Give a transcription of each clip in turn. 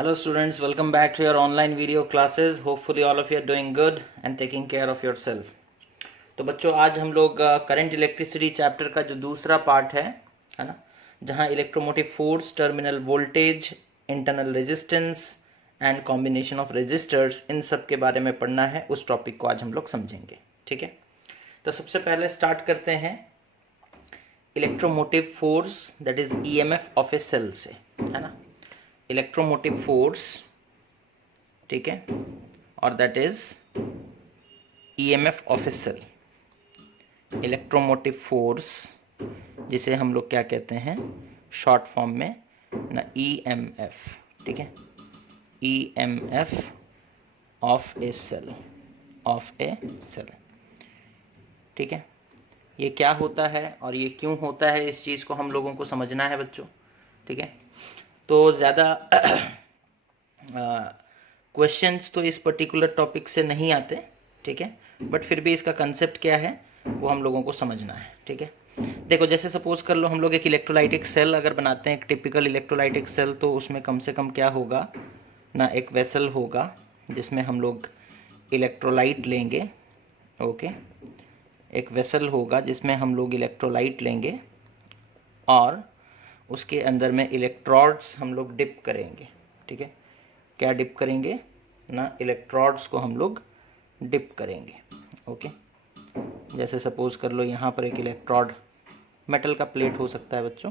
Hello students, welcome back to your online video classes. Hopefully all of you are doing good and taking care of yourself. तो बच्चों आज हम लोग current electricity chapter का जो दूसरा पार्ट है ना, जहां electromotive force, terminal voltage, internal resistance and combination of resistors, इन सब के बारे में पढ़ना है। उस टॉपिक को आज हम लोग समझेंगे। ठीक है, तो सबसे पहले स्टार्ट करते हैं electromotive force that is EMF of a cell से, है ना। इलेक्ट्रोमोटिव फोर्स, ठीक है, और that is EMF of a cell. Electromotive force जिसे हम लोग क्या कहते हैं शॉर्ट फॉर्म में ना, ईएमएफ। ठीक है, EMF of a cell, of a cell. ठीक है, ये क्या होता है और ये क्यों होता है, इस चीज़ को हम लोगों को समझना है बच्चों। ठीक है, तो ज़्यादा क्वेश्चंस तो इस पर्टिकुलर टॉपिक से नहीं आते। ठीक है, बट फिर भी इसका कंसेप्ट क्या है वो हम लोगों को समझना है। ठीक है, देखो जैसे सपोज कर लो हम लोग एक इलेक्ट्रोलाइटिक सेल अगर बनाते हैं, एक टिपिकल इलेक्ट्रोलाइटिक सेल, तो उसमें कम से कम क्या होगा ना, एक वेसल होगा जिसमें हम लोग इलेक्ट्रोलाइट लेंगे। ओके, एक वेसल होगा जिसमें हम लोग इलेक्ट्रोलाइट लेंगे और उसके अंदर में इलेक्ट्रोड्स हम लोग डिप करेंगे। ठीक है, क्या डिप करेंगे ना, इलेक्ट्रोड्स को हम लोग डिप करेंगे। ओके, जैसे सपोज कर लो यहाँ पर एक इलेक्ट्रोड, मेटल का प्लेट हो सकता है बच्चों,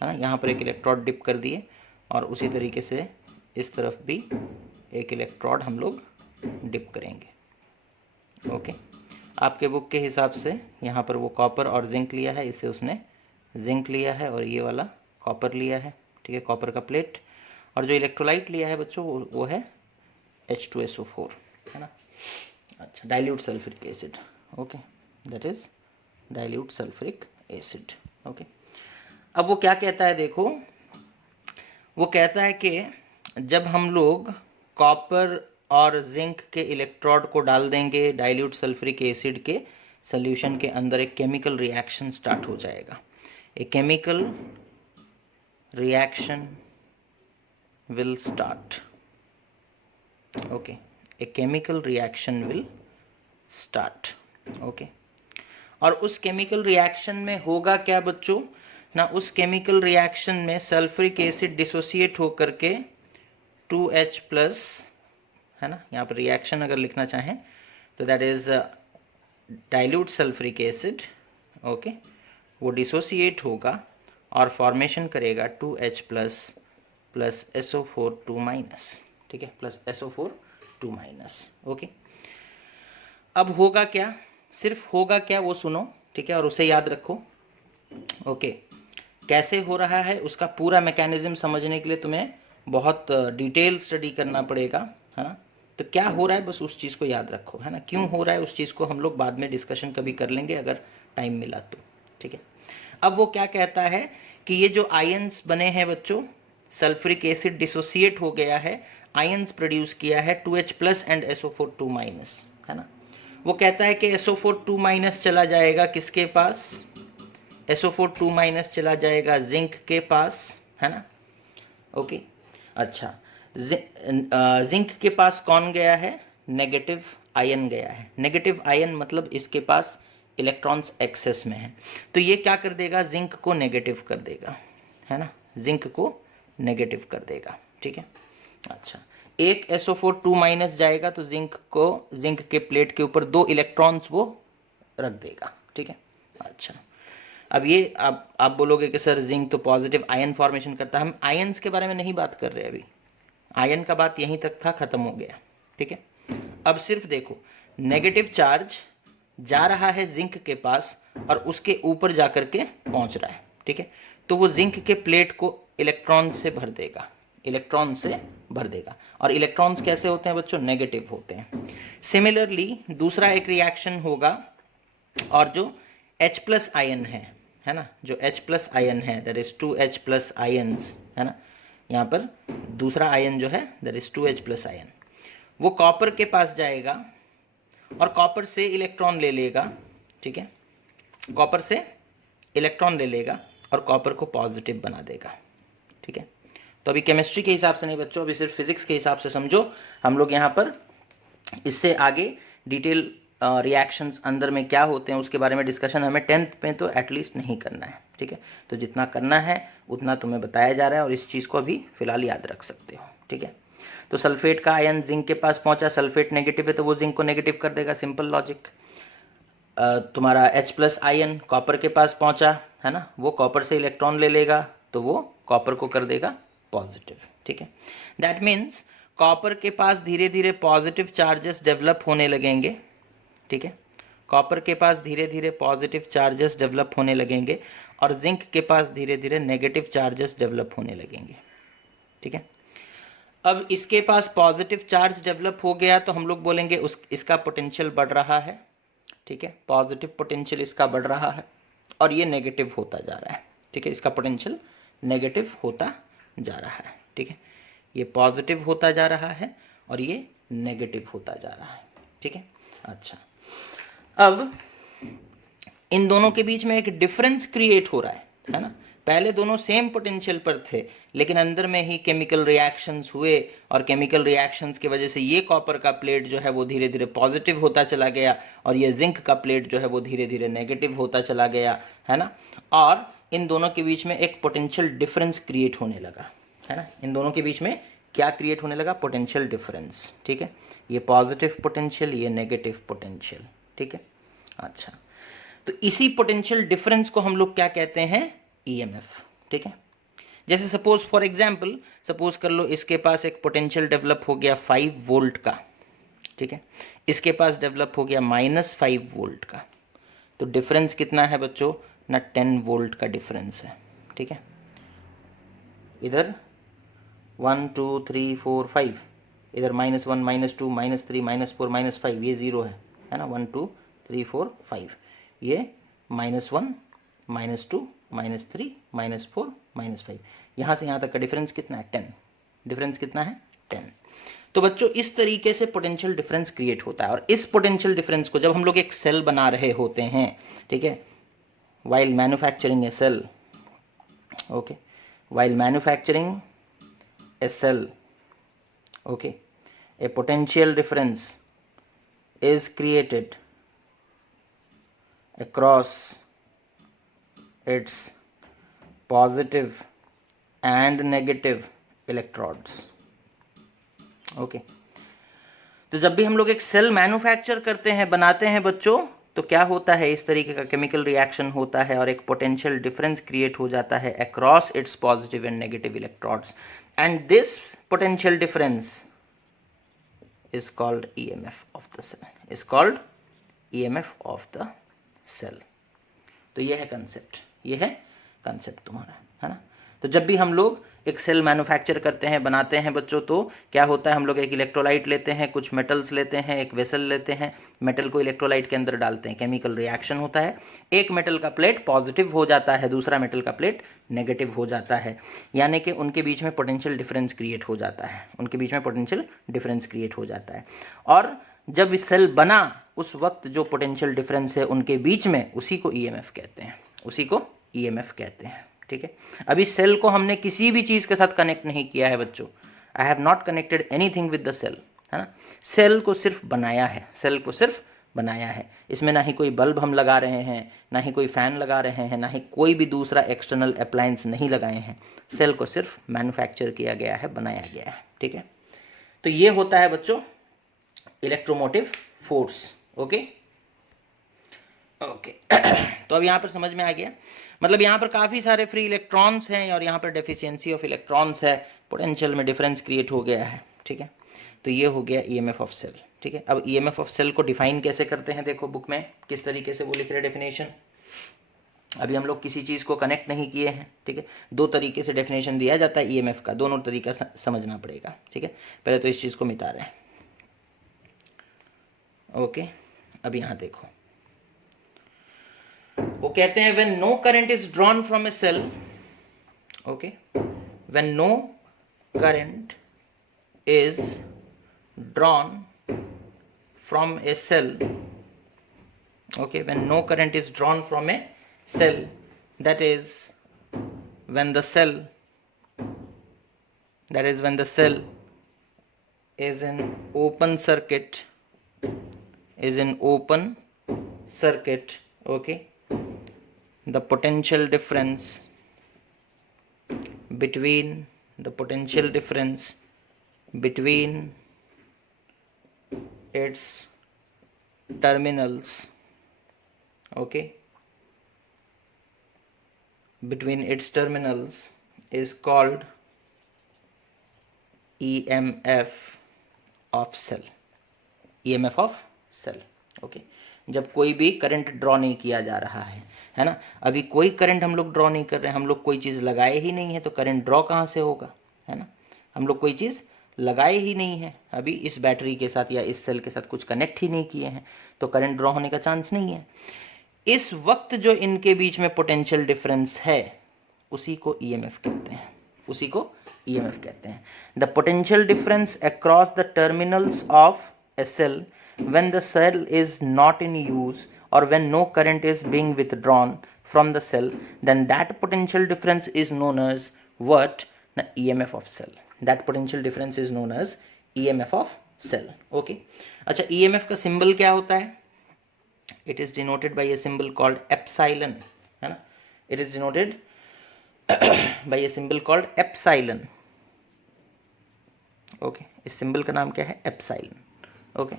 है ना, यहाँ पर एक इलेक्ट्रोड डिप कर दिए और उसी तरीके से इस तरफ भी एक इलेक्ट्रोड हम लोग डिप करेंगे। ओके, आपके बुक के हिसाब से यहाँ पर वो कॉपर और जिंक लिया है, इसे उसने जिंक लिया है और ये वाला कॉपर लिया है। ठीक है, कॉपर का प्लेट, और जो इलेक्ट्रोलाइट लिया है बच्चों वो है H2SO4, है ना। अच्छा, dilute sulphuric acid. Okay, that is dilute sulphuric acid. Okay, अब वो क्या कहता है, देखो वो कहता है कि जब हम लोग कॉपर और जिंक के इलेक्ट्रोड को डाल देंगे डाइल्यूट सल्फ्यूरिक एसिड के सॉल्यूशन के अंदर, एक केमिकल रिएक्शन स्टार्ट हो जाएगा। A chemical reaction will start. Okay, a chemical reaction will start. Okay, और उस केमिकल रिएक्शन में होगा क्या बच्चों ना, उस केमिकल रिएक्शन में सल्फ्यूरिक एसिड डिसोसिएट होकर के 2H प्लस, है ना, यहाँ पर रिएक्शन अगर लिखना चाहें तो that is dilute sulphuric acid. Okay, वो डिसोसिएट होगा और फॉर्मेशन करेगा 2H plus plus SO4 2 minus. ठीक है, प्लस SO4 2 माइनस। ओके, अब होगा क्या, सिर्फ होगा क्या वो सुनो। ठीक है, और उसे याद रखो। ओके, कैसे हो रहा है उसका पूरा मैकेनिज्म समझने के लिए तुम्हें बहुत डिटेल स्टडी करना पड़ेगा, है ना। तो क्या हो रहा है बस उस चीज़ को याद रखो, है ना। क्यों हो रहा है उस चीज़ को हम लोग बाद में डिस्कशन कभी कर लेंगे अगर टाइम मिला तो। ठीक है, अब वो क्या कहता है कि ये जो आयंस बने हैं बच्चों, सल्फ्यूरिक एसिड डिसोसिएट हो गया है, आयंस प्रोड्यूस किया है 2H plus and SO4 2 minus, है ना। वो कहता है कि SO4 2 माइनस चला जाएगा किसके पास, SO4 2 माइनस चला जाएगा जिंक के पास, है ना। ओके, अच्छा, जिंक के पास कौन गया है, नेगेटिव आयन गया है। नेगेटिव आयन मतलब इसके पास इलेक्ट्रॉन्स एक्सेस में है, तो ये क्या कर देगा, जिंक को नेगेटिव कर देगा, है ना, जिंक को नेगेटिव कर देगा। ठीक है, अच्छा, एक SO4 2 माइनस जाएगा तो जिंक के प्लेट के ऊपर 2 इलेक्ट्रॉन्स वो रख देगा। ठीक है, अच्छा, अब ये आप बोलोगे कि सर जिंक तो पॉजिटिव आयन फॉर्मेशन करता है। हम आयन्स के बारे में नहीं बात कर रहे अभी, आयन का बात यहीं तक था, खत्म हो गया। ठीक है, अब सिर्फ देखो, नेगेटिव चार्ज जा रहा है जिंक के पास और उसके ऊपर जाकर के पहुंच रहा है। ठीक है, तो वो जिंक के प्लेट को इलेक्ट्रॉन से भर देगा, इलेक्ट्रॉन से भर देगा। और इलेक्ट्रॉन्स कैसे होते हैं बच्चों, नेगेटिव होते हैं। सिमिलरली दूसरा एक रिएक्शन होगा और जो H प्लस आयन है ना, जो H प्लस आयन है that is 2H plus ions, है ना, यहाँ पर दूसरा आयन जो है that is 2H plus ion, वो कॉपर के पास जाएगा और कॉपर से इलेक्ट्रॉन ले लेगा। ठीक है, कॉपर से इलेक्ट्रॉन ले लेगा और कॉपर को पॉजिटिव बना देगा। ठीक है, तो अभी केमिस्ट्री के हिसाब से नहीं बच्चों, अभी सिर्फ फिजिक्स के हिसाब से समझो। हम लोग यहाँ पर इससे आगे डिटेल रिएक्शंस अंदर में क्या होते हैं उसके बारे में डिस्कशन हमें 10th में तो एटलीस्ट नहीं करना है, ठीक है। तो जितना करना है उतना तुम्हें बताया जा रहा है और इस चीज़ को अभी फिलहाल याद रख सकते हो, ठीक है। तो सल्फेट का आयन जिंक के पास पहुंचा, सल्फेट नेगेटिव है तो वो जिंक को नेगेटिव कर देगा, सिंपल लॉजिक। तुम्हारा H+ आयन कॉपर के पास पहुंचा है ना, वो कॉपर से इलेक्ट्रॉन ले लेगा तो वो कॉपर को कर देगा पॉजिटिव, ठीक है। दैट मीन्स कॉपर के पास धीरे धीरे पॉजिटिव चार्जेस डेवलप होने लगेंगे, ठीक है। कॉपर के पास धीरे धीरे पॉजिटिव चार्जेस डेवलप होने लगेंगे और जिंक के पास धीरे धीरे नेगेटिव चार्जेस डेवलप होने लगेंगे, ठीक है। अब इसके पास पॉजिटिव चार्ज डेवलप हो गया तो हम लोग बोलेंगे इसका पोटेंशियल बढ़ रहा है, ठीक है। पॉजिटिव पोटेंशियल इसका बढ़ रहा है और ये नेगेटिव होता जा रहा है, ठीक है। इसका पोटेंशियल नेगेटिव होता जा रहा है, ठीक है। ये पॉजिटिव होता जा रहा है और ये नेगेटिव होता जा रहा है, ठीक है। अच्छा, अब इन दोनों के बीच में एक डिफरेंस क्रिएट हो रहा है ना। पहले दोनों सेम पोटेंशियल पर थे लेकिन अंदर में ही केमिकल रिएक्शंस हुए और केमिकल रिएक्शंस की वजह से ये कॉपर का प्लेट जो है वो धीरे धीरे पॉजिटिव होता चला गया और ये जिंक का प्लेट जो है वो धीरे धीरे नेगेटिव होता चला गया, है ना। और इन दोनों के बीच में एक पोटेंशियल डिफरेंस क्रिएट होने लगा, है ना। इन दोनों के बीच में क्या क्रिएट होने लगा, पोटेंशियल डिफरेंस, ठीक है। ये पॉजिटिव पोटेंशियल, ये नेगेटिव पोटेंशियल, ठीक है। अच्छा, तो इसी पोटेंशियल डिफरेंस को हम लोग क्या कहते हैं, ईएमएफ, ठीक है। जैसे सपोज फॉर एग्जांपल, सपोज कर लो इसके पास एक पोटेंशियल डेवलप हो गया 5 वोल्ट का, ठीक है। इसके पास डेवलप हो गया -5 वोल्ट का, तो डिफरेंस कितना है बच्चों ना, 10 वोल्ट का डिफरेंस है, ठीक है। इधर 1 2 3 4 5, इधर -1 -2 -3 -4 -5, ये 0 है ना। 1 2 3 4 5, ये -1 -2 -3 -4 -5, यहाँ से यहाँ तक का डिफरेंस कितना है, 10। डिफरेंस कितना है, 10। तो बच्चों इस तरीके से पोटेंशियल डिफरेंस क्रिएट होता है और इस पोटेंशियल डिफरेंस को जब हम लोग एक सेल बना रहे होते हैं, ठीक है, while manufacturing a cell, okay, while मैन्युफैक्चरिंग a cell, okay, a potential difference is created across its positive and negative electrodes, okay। तो जब भी हम लोग एक सेल मैन्युफैक्चर करते हैं, बनाते हैं बच्चों, तो क्या होता है, इस तरीके का केमिकल रिएक्शन होता है और एक पोटेंशियल डिफरेंस क्रिएट हो जाता है across its positive and negative electrodes, and this potential difference is called EMF of the cell, is called EMF of the cell। तो ये है कंसेप्ट, ये है कंसेप्ट तुम्हारा, है ना। तो जब भी हम लोग एक सेल मैन्युफैक्चर करते हैं, बनाते हैं बच्चों, तो क्या होता है, हम लोग एक इलेक्ट्रोलाइट लेते हैं, कुछ मेटल्स लेते हैं, एक वेसल लेते हैं, मेटल को इलेक्ट्रोलाइट के अंदर डालते हैं, केमिकल रिएक्शन होता है, एक मेटल का प्लेट पॉजिटिव हो जाता है, दूसरा मेटल का प्लेट नेगेटिव हो जाता है, यानी कि उनके बीच में पोटेंशियल डिफरेंस क्रिएट हो जाता है, उनके बीच में पोटेंशियल डिफरेंस क्रिएट हो जाता है। और जब सेल बना उस वक्त जो पोटेंशियल डिफरेंस है उनके बीच में, उसी को ईएमएफ कहते हैं, उसी को ईएमएफ कहते हैं, ठीक है। अभी सेल को हमने किसी भी चीज़ के साथ कनेक्ट नहीं किया है बच्चों, I have not connected anything with the cell, है ना। सेल को सिर्फ बनाया है, सेल को सिर्फ बनाया है। इसमें ना ही कोई बल्ब हम लगा रहे हैं, ना ही कोई फ़ैन लगा रहे हैं, ना ही कोई भी दूसरा एक्सटर्नल अप्लायंस नहीं लगाए हैं, सेल को सिर्फ मैन्युफैक्चर किया गया है, बनाया गया है, ठीक है। तो ये होता है बच्चों इलेक्ट्रोमोटिव फोर्स, ओके ओके। तो अब यहाँ पर समझ में आ गया, मतलब यहाँ पर काफ़ी सारे फ्री इलेक्ट्रॉन्स हैं और यहाँ पर डेफिशिएंसी ऑफ इलेक्ट्रॉन्स है, पोटेंशियल में डिफरेंस क्रिएट हो गया है, ठीक है। तो ये हो गया ईएमएफ ऑफ सेल, ठीक है। अब ईएमएफ ऑफ सेल को डिफाइन कैसे करते हैं, देखो बुक में किस तरीके से वो लिख रहे हैं डेफिनेशन। अभी हम लोग किसी चीज़ को कनेक्ट नहीं किए हैं, ठीक है। दो तरीके से डेफिनेशन दिया जाता है ईएमएफ का, दोनों तरीका समझना पड़ेगा, ठीक है। पहले तो इस चीज़ को मिटा रहे हैं, ओके। अब यहाँ देखो, वो कहते हैं when no current is drawn from a cell, okay, when no current is drawn from a cell, okay, when no current is drawn from a cell, that is when the cell that is when the cell is in open circuit, okay, the potential difference between its terminals, okay, between its terminals is called EMF of cell, EMF of cell, okay. जब कोई भी current draw नहीं किया जा रहा है ना, अभी कोई करंट हम लोग ड्रॉ नहीं कर रहे हैं, हम लोग कोई चीज़ लगाए ही नहीं है, तो करंट ड्रॉ कहाँ से होगा, है ना, हम लोग कोई चीज़ लगाए ही नहीं है, अभी इस बैटरी के साथ या इस सेल के साथ कुछ कनेक्ट ही नहीं किए हैं, तो करंट ड्रॉ होने का चांस नहीं है। इस वक्त जो इनके बीच में पोटेंशियल डिफरेंस है उसी को ईएमएफ कहते हैं, उसी को ईएमएफ कहते हैं। The potential difference across the terminals of a cell when the cell is not in use or when no current is being withdrawn from the cell, then that potential difference is known as what? The EMF of cell. That potential difference is known as EMF of cell. Okay. अच्छा, EMF का symbol क्या होता है? It is denoted by a symbol called epsilon, है ना? It is denoted by a symbol called epsilon. Okay. इस symbol का नाम क्या है? एप्साइलन। ओके,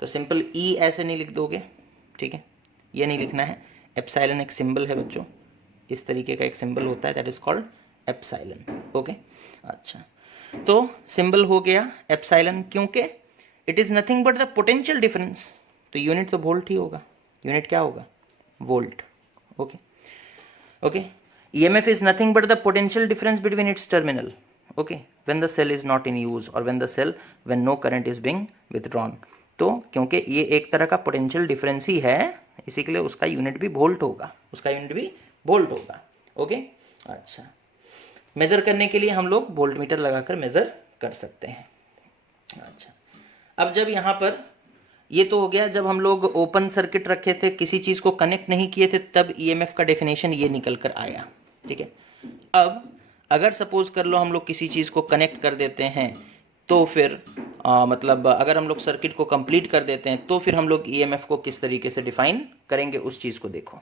तो सिंपल ई ऐसे नहीं लिख दोगे, ठीक है, ये नहीं लिखना है। एप्साइलन एक सिंबल है बच्चों, इस तरीके का एक सिंबल होता है, that is called epsilon. Okay, अच्छा, तो सिंबल हो गया एप्साइलन, क्योंकि it is nothing but the potential difference, तो यूनिट तो वोल्ट ही होगा, यूनिट क्या होगा? Volt. Okay okay, EMF is nothing but the potential difference between its terminal, okay, when the cell is not in use or when no current is being withdrawn। तो क्योंकि ये एक तरह का पोटेंशियल डिफरेंस ही है, इसी के लिए उसका यूनिट भी वोल्ट होगा, ओके। अच्छा, मेजर करने के लिए हम लोग वोल्ट मीटर लगाकर मेजर कर सकते हैं। अच्छा, अब जब यहाँ पर ये तो हो गया, जब हम लोग ओपन सर्किट रखे थे, किसी चीज़ को कनेक्ट नहीं किए थे, तब ईएमएफ का डेफिनेशन ये निकल कर आया, ठीक है। अब अगर सपोज कर लो हम लोग किसी चीज़ को कनेक्ट कर देते हैं, तो फिर मतलब अगर हम लोग सर्किट को कंप्लीट कर देते हैं, तो फिर हम लोग ईएमएफ को किस तरीके से डिफाइन करेंगे, उस चीज़ को देखो,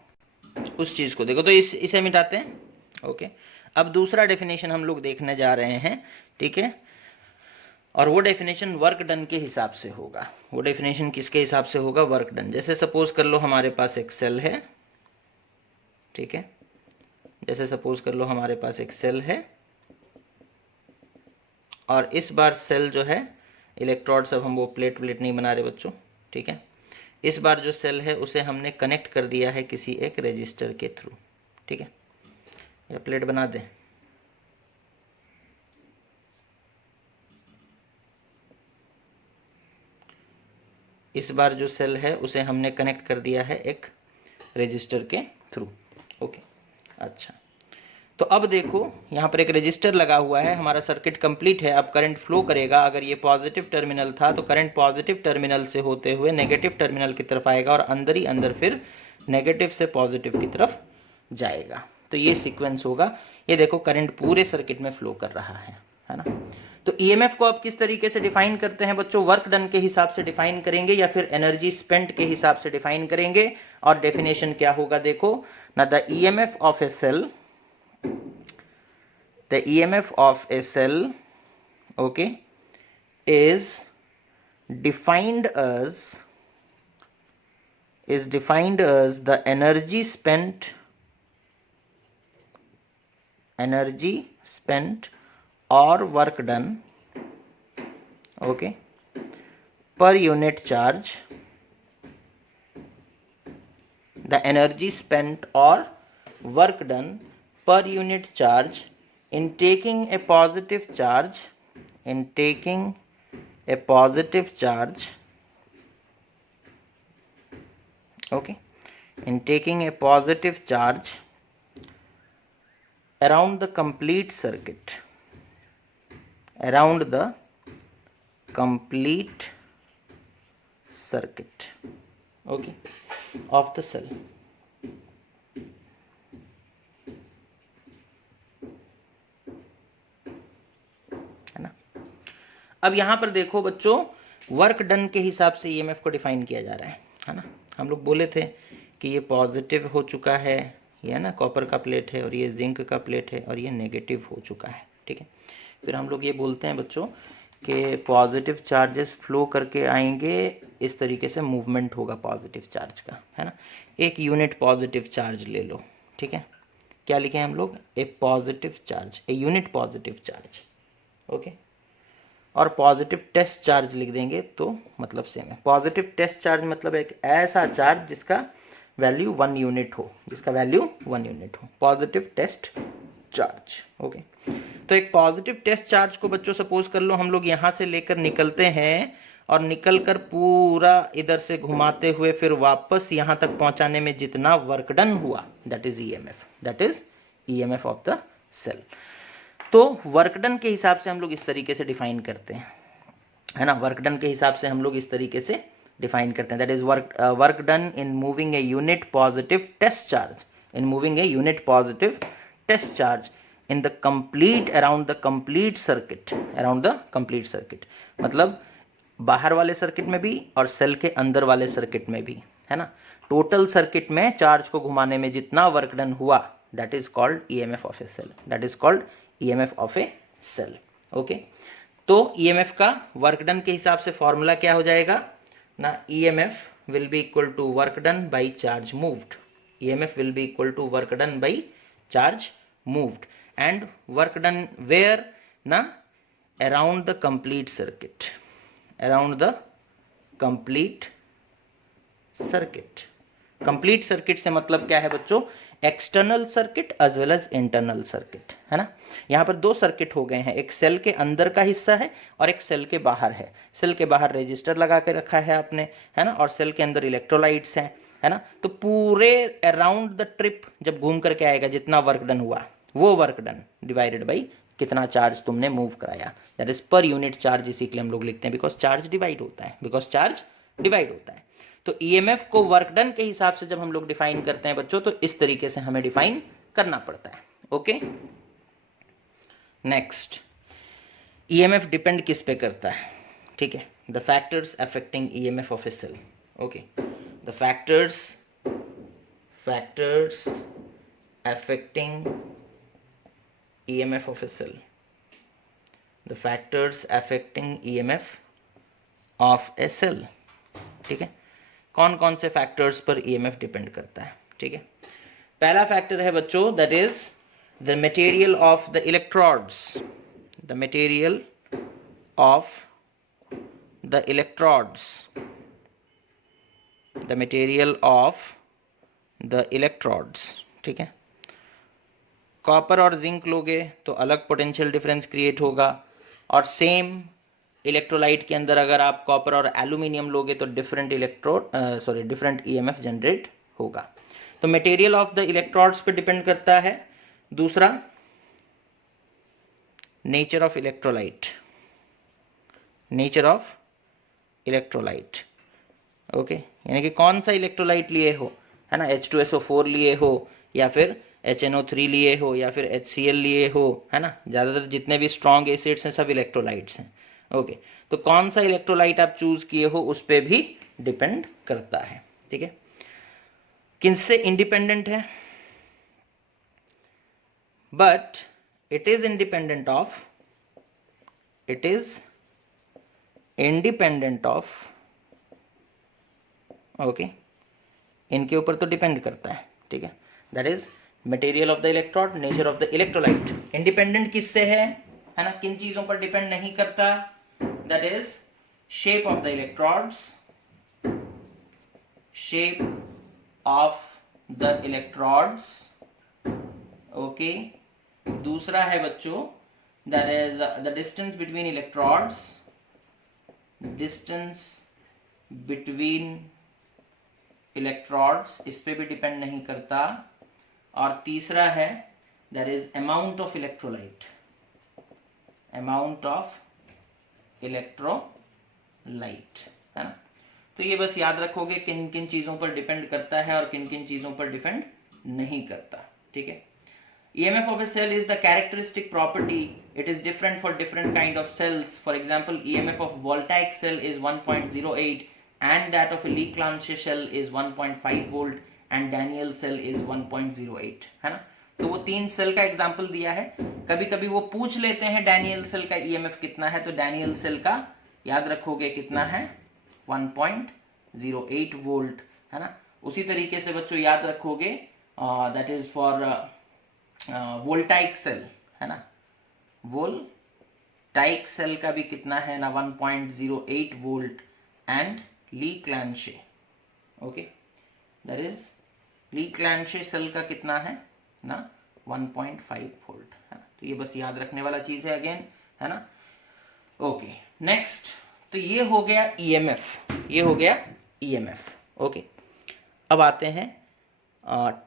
तो इसे मिटाते हैं। ओके, अब दूसरा डेफिनेशन हम लोग देखने जा रहे हैं, ठीक है, और वो डेफिनेशन वर्क डन के हिसाब से होगा। वो डेफिनेशन किसके हिसाब से होगा? Work done. जैसे सपोज कर लो हमारे पास एक सेल है, ठीक है, जैसे सपोज कर लो हमारे पास एक सेल है, और इस बार सेल जो है, इलेक्ट्रोड सब हम वो प्लेट नहीं बना रहे बच्चों, ठीक है, इस बार जो सेल है उसे हमने कनेक्ट कर दिया है किसी एक रेजिस्टर के थ्रू, ठीक है, या प्लेट बना दें, इस बार जो सेल है उसे हमने कनेक्ट कर दिया है एक रेजिस्टर के थ्रू। ओके, अच्छा, तो अब देखो यहाँ पर एक रेजिस्टर लगा हुआ है, हमारा सर्किट कंप्लीट है, अब करंट फ्लो करेगा। अगर ये पॉजिटिव टर्मिनल था तो करंट पॉजिटिव टर्मिनल से होते हुए नेगेटिव टर्मिनल की तरफ आएगा, और अंदर ही अंदर फिर नेगेटिव से पॉजिटिव की तरफ जाएगा। तो ये सीक्वेंस होगा। ये देखो करंट पूरे सर्किट में फ्लो कर रहा है ना। तो ईएमएफ को आप किस तरीके से डिफाइन करते हैं बच्चों? वर्क डन के हिसाब से डिफाइन करेंगे या फिर एनर्जी स्पेंट के हिसाब से डिफाइन करेंगे? और डेफिनेशन क्या होगा देखो ना, the EMF of a cell, the EMF of a cell, okay, is defined as the energy spent or work done, okay, per unit charge. The energy spent or work done per unit charge in taking a positive charge, okay, in taking a positive charge around the complete circuit, okay, of the cell. अब यहाँ पर देखो बच्चों, work done के हिसाब से EMF को define किया जा रहा है ना। हम लोग बोले थे कि ये पॉजिटिव हो चुका है, ये ना कॉपर का प्लेट है, और ये जिंक का प्लेट है, और ये नेगेटिव हो चुका है, ठीक है। फिर हम लोग ये बोलते हैं बच्चों कि पॉजिटिव चार्जेस फ्लो करके आएंगे, इस तरीके से मूवमेंट होगा पॉजिटिव चार्ज का, है ना। एक यूनिट पॉजिटिव चार्ज ले लो, ठीक है। क्या लिखे हम लोग, ए पॉजिटिव चार्ज, ए यूनिट पॉजिटिव चार्ज, ओके। और पॉजिटिव टेस्ट चार्ज लिख देंगे तो मतलब सेम है। पॉजिटिव टेस्ट चार्ज मतलब एक ऐसा चार्ज जिसका वैल्यू 1 यूनिट हो, जिसका वैल्यू 1 यूनिट हो, पॉजिटिव टेस्ट चार्ज, ओके। तो एक पॉजिटिव टेस्ट चार्ज को बच्चों सपोज कर लो हम लोग यहाँ से लेकर निकलते हैं, और निकल कर पूरा इधर से घुमाते हुए फिर वापस यहाँ तक पहुँचाने में जितना वर्क डन हुआ, that is EMF, that is EMF of the cell. तो वर्क डन के हिसाब से हम लोग इस तरीके से डिफाइन करते हैं, है ना। वर्क डन के हिसाब से हम लोग इस तरीके से डिफाइन करते हैं, that is work done in moving a unit positive test charge, in moving a unit positive test charge in the complete around the complete circuit, around the complete circuit मतलब बाहर वाले सर्किट में भी और cell के अंदर वाले circuit में भी, है ना। टोटल सर्किट में चार्ज को घुमाने में जितना वर्क डन हुआ, that is called EMF of a cell, that is called EMF of a cell, okay. तो ईएमएफ का वर्क डन के हिसाब से फॉर्मूला क्या हो जाएगा ना, EMF will be equal to work done by charge moved, EMF will be equal to work done by charge moved, and work done where ना, around the complete circuit, around the complete circuit. Complete circuit से मतलब क्या है बच्चों, external circuit as well as internal circuit, है ना। यहाँ पर दो सर्किट हो गए हैं, एक सेल के अंदर का हिस्सा है और एक सेल के बाहर है। सेल के बाहर रेजिस्टर लगा के रखा है आपने, है ना, और सेल के अंदर इलेक्ट्रोलाइट्स हैं, है ना। तो पूरे अराउंड द ट्रिप जब घूम करके आएगा, जितना वर्क डन हुआ वो वर्क डन डिवाइडेड बाई कितना चार्ज तुमने मूव कराया, that is per unit charge. इसी के लिए हम लोग लिखते हैं बिकॉज चार्ज डिवाइड होता है, बिकॉज चार्ज डिवाइड होता है। तो ईएमएफ को वर्क डन के हिसाब से जब हम लोग डिफाइन करते हैं बच्चों, तो इस तरीके से हमें डिफाइन करना पड़ता है, ओके। नेक्स्ट, ईएमएफ डिपेंड किस पे करता है, ठीक है। The factors affecting EMF of a cell, okay. The factors affecting EMF of a cell, the factors affecting EMF of a cell, ठीक है। कौन कौन से फैक्टर्स पर ईएमएफ डिपेंड करता है, ठीक है। पहला फैक्टर है बच्चों, that is the material of the electrodes, the material of the electrodes, the material of the electrodes, ठीक है। कॉपर और जिंक लोगे तो अलग पोटेंशियल डिफरेंस क्रिएट होगा, और सेम इलेक्ट्रोलाइट के अंदर अगर आप कॉपर और एल्यूमिनियम लोगे तो डिफरेंट डिफरेंट ईएमएफ जनरेट होगा। तो मटेरियल ऑफ द इलेक्ट्रोड्स पे डिपेंड करता है। दूसरा, nature of electrolyte, nature of electrolyte, okay. यानी कि कौन सा इलेक्ट्रोलाइट लिए हो, है ना, H2SO4 लिए हो या फिर HNO3 लिए हो या फिर HCl लिए हो, है ना। ज़्यादातर जितने भी स्ट्रॉन्ग एसिड्स हैं सब इलेक्ट्रोलाइट्स हैं, ओके। तो कौन सा इलेक्ट्रोलाइट आप चूज किए हो उस पर भी डिपेंड करता है, ठीक है। किनसे इंडिपेंडेंट है, but it is independent of, it is independent of, okay, इनके ऊपर तो डिपेंड करता है, ठीक है। That is material of the electrode, nature of the electrolyte. Independent किससे है ना, किन चीजों पर डिपेंड नहीं करता, that is shape of the electrodes, shape of the electrodes, okay। दूसरा है बच्चों, that is the distance between electrodes, distance between electrodes, इस पे भी डिपेंड नहीं करता। और तीसरा है that is amount of electrolyte, amount of electrolyte, है ना। तो ये बस याद रखोगे किन किन चीजों पर डिपेंड करता है और किन किन चीजों पर डिपेंड नहीं करता, ठीक है। EMF of a cell is the characteristic property. It is different for different kind of cells. For example, EMF of voltaic cell is 1.08 and that of a Lee-Clancy cell is 1.5 volt and Daniell cell is 1.08, है ना। तो वो 3 cell का example दिया है। कभी कभी वो पूछ लेते हैं डैनियल सेल का EMF कितना है, तो डैनियल सेल का याद रखोगे कितना है, 1.08 वोल्ट, है ना। उसी तरीके से बच्चों याद रखोगे that is for voltaic cell, है ना। वोल्टाइक सेल का भी कितना है ना, 1.08 volt and Leclanche, okay, that is Leclanche cell का कितना है ना, 1.5 वोल्ट, है ना। तो ये बस याद रखने वाला चीज है अगेन, है ना। ओके, नेक्स्ट, तो ये हो गया EMF, ये हो गया EMF, ओके। अब आते हैं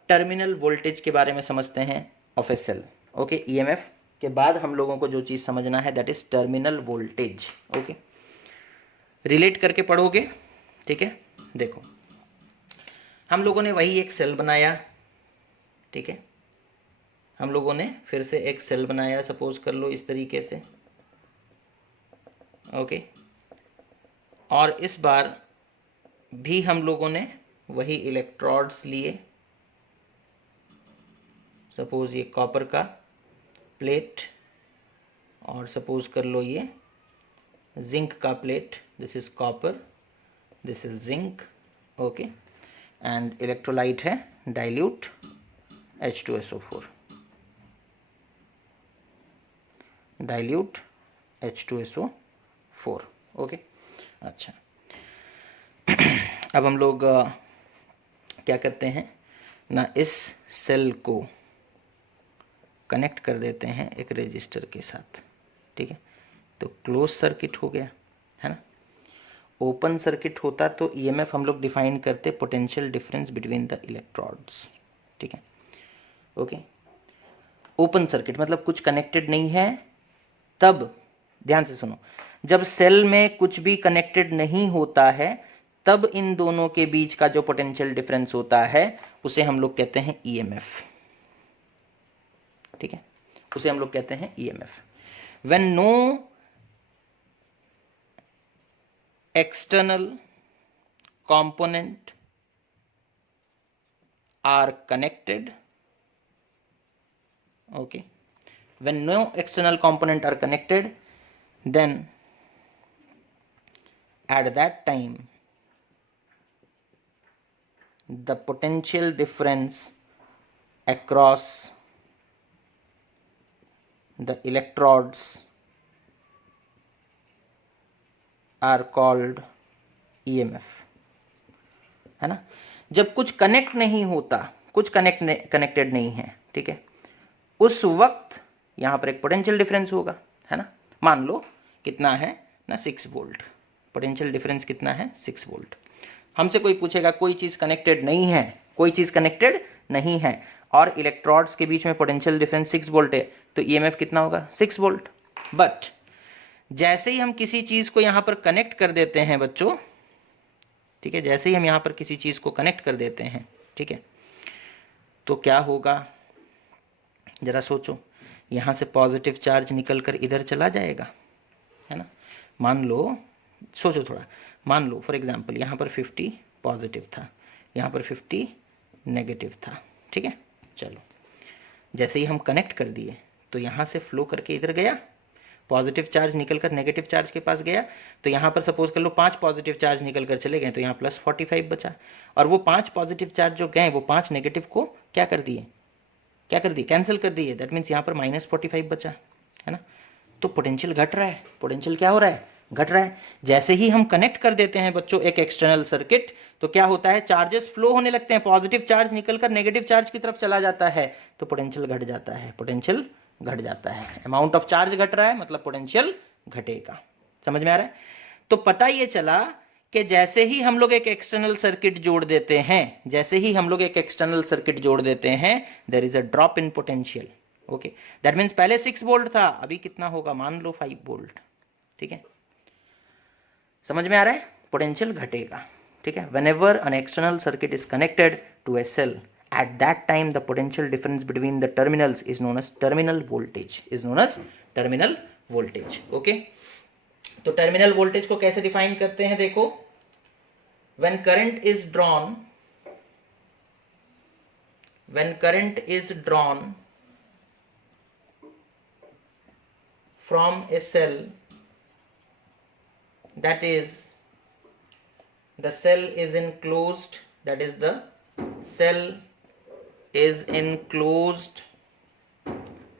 टर्मिनल वोल्टेज के बारे में समझते हैं of a cell, okay. EMF के बाद हम लोगों को जो चीज समझना है that is terminal voltage, okay. Relate करके पढ़ोगे, ठीक है। देखो, हम लोगों ने वही एक सेल बनाया, ठीक है। हम लोगों ने फिर से एक सेल बनाया, सपोज कर लो इस तरीके से, ओके। और इस बार भी हम लोगों ने वही इलेक्ट्रोड्स लिए, सपोज ये कॉपर का प्लेट और सपोज कर लो ये जिंक का plate, this is copper, this is zinc, okay. And electrolyte है dilute H2SO4, dilute H2SO4, okay. अच्छा, अब हम लोग क्या करते हैं ना, इस सेल को कनेक्ट कर देते हैं एक रेजिस्टर के साथ, ठीक है। तो क्लोज सर्किट हो गया, है ना। ओपन सर्किट होता तो EMF हम लोग डिफाइन करते potential difference between the electrodes, ठीक है, ओके। ओपन सर्किट मतलब कुछ कनेक्टेड नहीं है, तब ध्यान से सुनो, जब सेल में कुछ भी कनेक्टेड नहीं होता है तब इन दोनों के बीच का जो पोटेंशियल डिफरेंस होता है उसे हम लोग कहते हैं EMF, ठीक है, उसे हम लोग कहते हैं EMF। When no external component are connected, okay, when no external component are connected, then at that time the potential difference across the electrodes are called EMF, है ना। जब कुछ कनेक्ट नहीं होता, कुछ कनेक्टेड नहीं है, ठीक है, उस वक्त यहां पर एक पोटेंशियल डिफरेंस होगा, है ना। मान लो कितना है ना, 6 वोल्ट, पोटेंशियल डिफरेंस कितना है, 6 वोल्ट। हमसे कोई पूछेगा कोई चीज कनेक्टेड नहीं है, कोई चीज कनेक्टेड नहीं है और इलेक्ट्रोड्स के बीच में पोटेंशियल डिफरेंस 6 वोल्ट है, तो EMF कितना होगा, 6 वोल्ट। बट जैसे ही हम किसी चीज को यहां पर कनेक्ट कर देते हैं बच्चों, ठीक है, जैसे ही हम यहां पर किसी चीज को कनेक्ट कर देते हैं, ठीक है, तो क्या होगा, जरा सोचो, यहां से पॉजिटिव चार्ज निकलकर इधर चला जाएगा, है ना। मान लो, सोचो थोड़ा, मान लो फॉर एग्जांपल यहां पर 50 पॉजिटिव था, यहां पर 50 नेगेटिव था, ठीक है। चलो, जैसे ही हम कनेक्ट कर दिए तो यहां से फ्लो करके इधर गया, पॉजिटिव चार्ज निकलकर नेगेटिव चार्ज के पास गया, तो यहां पर सपोज कर लो 5 पॉजिटिव चार्ज निकलकर चले गए, तो यहाँ +45 बचा, और वो 5 पॉजिटिव चार्ज जो गए वो 5 नेगेटिव को क्या कर दिए, कैंसिल कर दिए, दैट मीन्स यहाँ पर -45 बचा, है ना। तो पोटेंशियल घट रहा है, पोटेंशियल क्या हो रहा है, घट रहा है। जैसे ही हम कनेक्ट कर देते हैं बच्चों एक एक्सटर्नल सर्किट, तो क्या होता है, चार्जेस फ्लो होने लगते हैं, पॉजिटिव चार्ज निकलकर नेगेटिव चार्ज की तरफ चला जाता है, तो पोटेंशियल घट जाता है, पोटेंशियल घट जाता है। अमाउंट ऑफ चार्ज घट रहा है मतलब पोटेंशियल घटेगा। समझ में आ रहा है। तो पता ये चला कि जैसे ही हम लोग एक एक्सटर्नल सर्किट जोड़ देते हैं, जैसे ही हम लोग एक एक्सटर्नल सर्किट जोड़ देते हैं, there is a drop in potential, okay. That means पहले 6 वोल्ट था, अभी कितना होगा, मान लो 5 वोल्ट, ठीक है। समझ में आ रहा है, पोटेंशियल घटेगा, ठीक है। Whenever an external circuit is connected to a cell at that time the potential difference between the terminals is known as terminal voltage, is known as terminal voltage. Okay, तो टर्मिनल वोल्टेज को कैसे define करते हैं? देखो, when current is drawn from a cell, that is the cell is enclosed, that is the cell is enclosed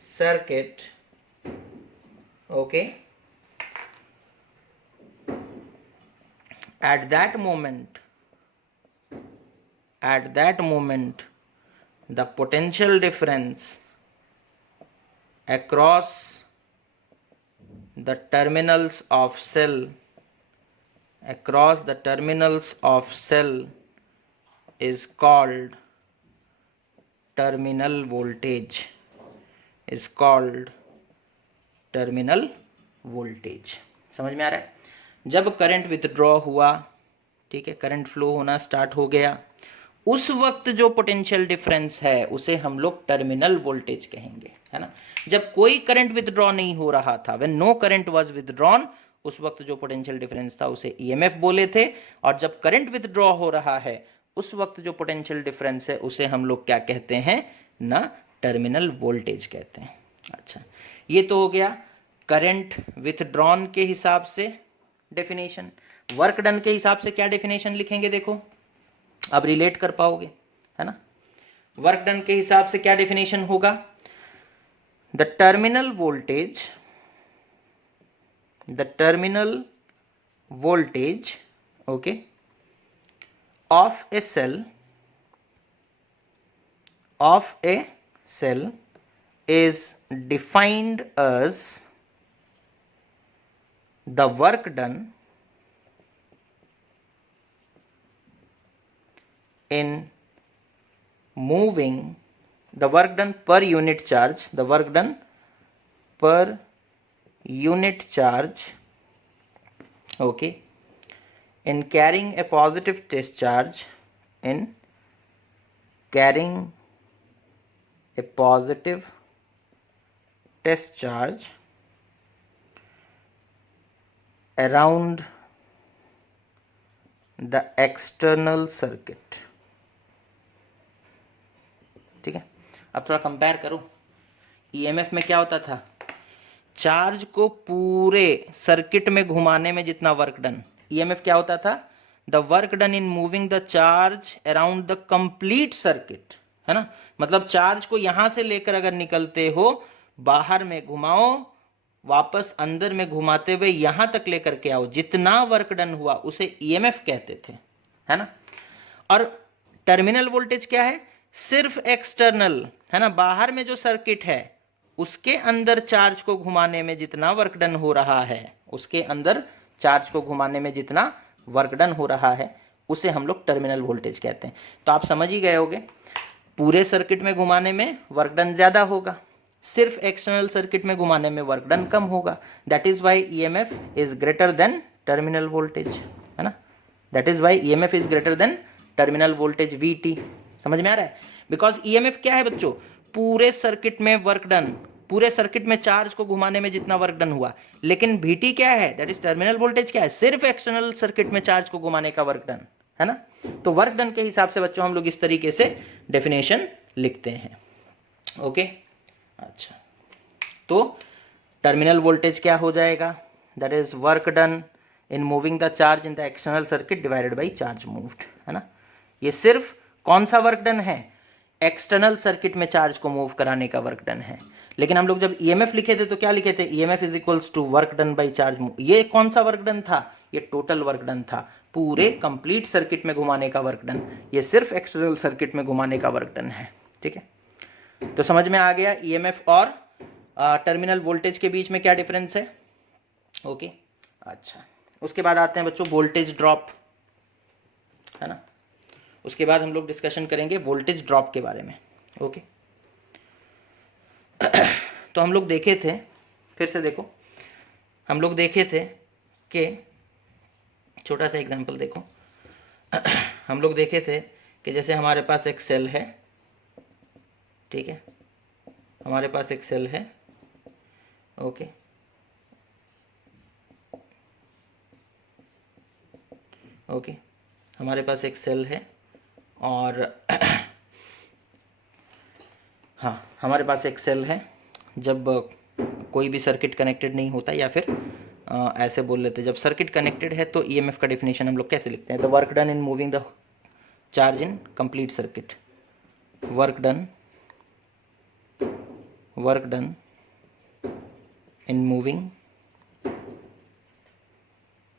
circuit. Okay, at that moment the potential difference across the terminals of cell is called terminal voltage, is called terminal voltage. समझ में आ रहा है? जब current withdraw हुआ, ठीक है, current flow होना स्टार्ट हो गया, उस वक्त जो पोटेंशियल डिफरेंस है उसे हम लोग टर्मिनल वोल्टेज कहेंगे, है ना। जब कोई करंट विथड्रॉ नहीं हो रहा था, when no current was withdrawn, उस वक्त जो पोटेंशियल डिफरेंस था उसे ईएमएफ बोले थे। और जब करंट विथड्रॉ हो रहा है उस वक्त जो पोटेंशियल डिफरेंस है उसे हम लोग क्या कहते हैं ना, टर्मिनल वोल्टेज कहते हैं। अच्छा, ये तो हो गया करंट विथड्रॉन के हिसाब से डेफिनेशन। वर्क डन के हिसाब से क्या डेफिनेशन लिखेंगे? देखो, अब रिलेट कर पाओगे, है ना। वर्क डन के हिसाब से क्या डेफिनेशन होगा? The terminal voltage okay of a cell is defined as the work done in moving, the work done per unit charge, the work done per unit charge, okay, in carrying a positive test charge, in carrying a positive test charge around the external circuit। ठीक है, अब थोड़ा compare करो। EMF में क्या होता था? Charge को पूरे सर्किट में घुमाने में जितना वर्क डन, ईएमएफ क्या होता था? The work done in moving the charge around the complete circuit, है ना। मतलब चार्ज को यहां से लेकर अगर निकलते हो, बाहर में घुमाओ, वापस अंदर में घुमाते हुए यहां तक लेकर के आओ, जितना वर्क डन हुआ उसे ईएमएफ कहते थे, है ना। और टर्मिनल वोल्टेज क्या है? सिर्फ एक्सटर्नल, है ना, बाहर में जो सर्किट है उसके अंदर चार्ज को घुमाने में जितना वर्क डन हो रहा है, उसके अंदर चार्ज को घुमाने में जितना वर्क डन हो रहा है उसे हम लोग टर्मिनल वोल्टेज कहते हैं। तो आप समझ ही गए होगे, पूरे सर्किट में घुमाने में वर्क डन ज्यादा होगा, सिर्फ एक्सटर्नल सर्किट में घुमाने में वर्क डन कम होगा। That is why EMF is greater than terminal voltage, है ना। That is why EMF is greater than terminal voltage VT. समझ में आ रहा है? बिकॉज ईएमएफ क्या है बच्चों? पूरे सर्किट में वर्क डन, पूरे सर्किट में चार्ज को घुमाने में जितना वर्क डन हुआ। लेकिन VT क्या है? दैट इज टर्मिनल वोल्टेज क्या है? सिर्फ एक्सटर्नल सर्किट में चार्ज को घुमाने का वर्क डन, है ना। तो वर्क डन के हिसाब से बच्चों हम लोग इस तरीके से डेफिनेशन लिखते हैं। ओके, अच्छा, तो टर्मिनल वोल्टेज क्या हो जाएगा? That is work done in moving the charge in the external circuit divided by charge moved, है ना। ये सिर्फ कौन सा वर्क डन है? एक्सटर्नल सर्किट में चार्ज को मूव कराने का वर्क डन है। लेकिन हम लोग जब ईएमएफ लिखे थे तो क्या लिखे थे? EMF is equals to work done by charge move. ये कौन सा वर्क डन था? ये टोटल वर्क डन था, पूरे कंप्लीट सर्किट में घुमाने का वर्क डन। ये सिर्फ एक्सटर्नल सर्किट में घुमाने का वर्क डन है। ठीक है, तो समझ में आ गया ईएमएफ और टर्मिनल वोल्टेज के बीच में क्या डिफरेंस है। ओके, अच्छा, उसके बाद आते हैं बच्चों वोल्टेज ड्रॉप, है ना। उसके बाद हम लोग डिस्कशन करेंगे वोल्टेज ड्रॉप के बारे में। ओके, तो हम लोग देखे थे, फिर से देखो, हम लोग देखे थे कि छोटा सा एग्जांपल देखो, हम लोग देखे थे कि जैसे हमारे पास एक सेल है, ठीक है, हमारे पास एक सेल है, ओके, ओके, हमारे पास एक सेल है और हाँ, हमारे पास एक सेल है। जब कोई भी सर्किट कनेक्टेड नहीं होता, या फिर ऐसे बोल लेते हैं, जब सर्किट कनेक्टेड है तो ईएमएफ का डेफिनेशन हम लोग कैसे लिखते हैं? The work done in moving the charge in complete circuit, work done in moving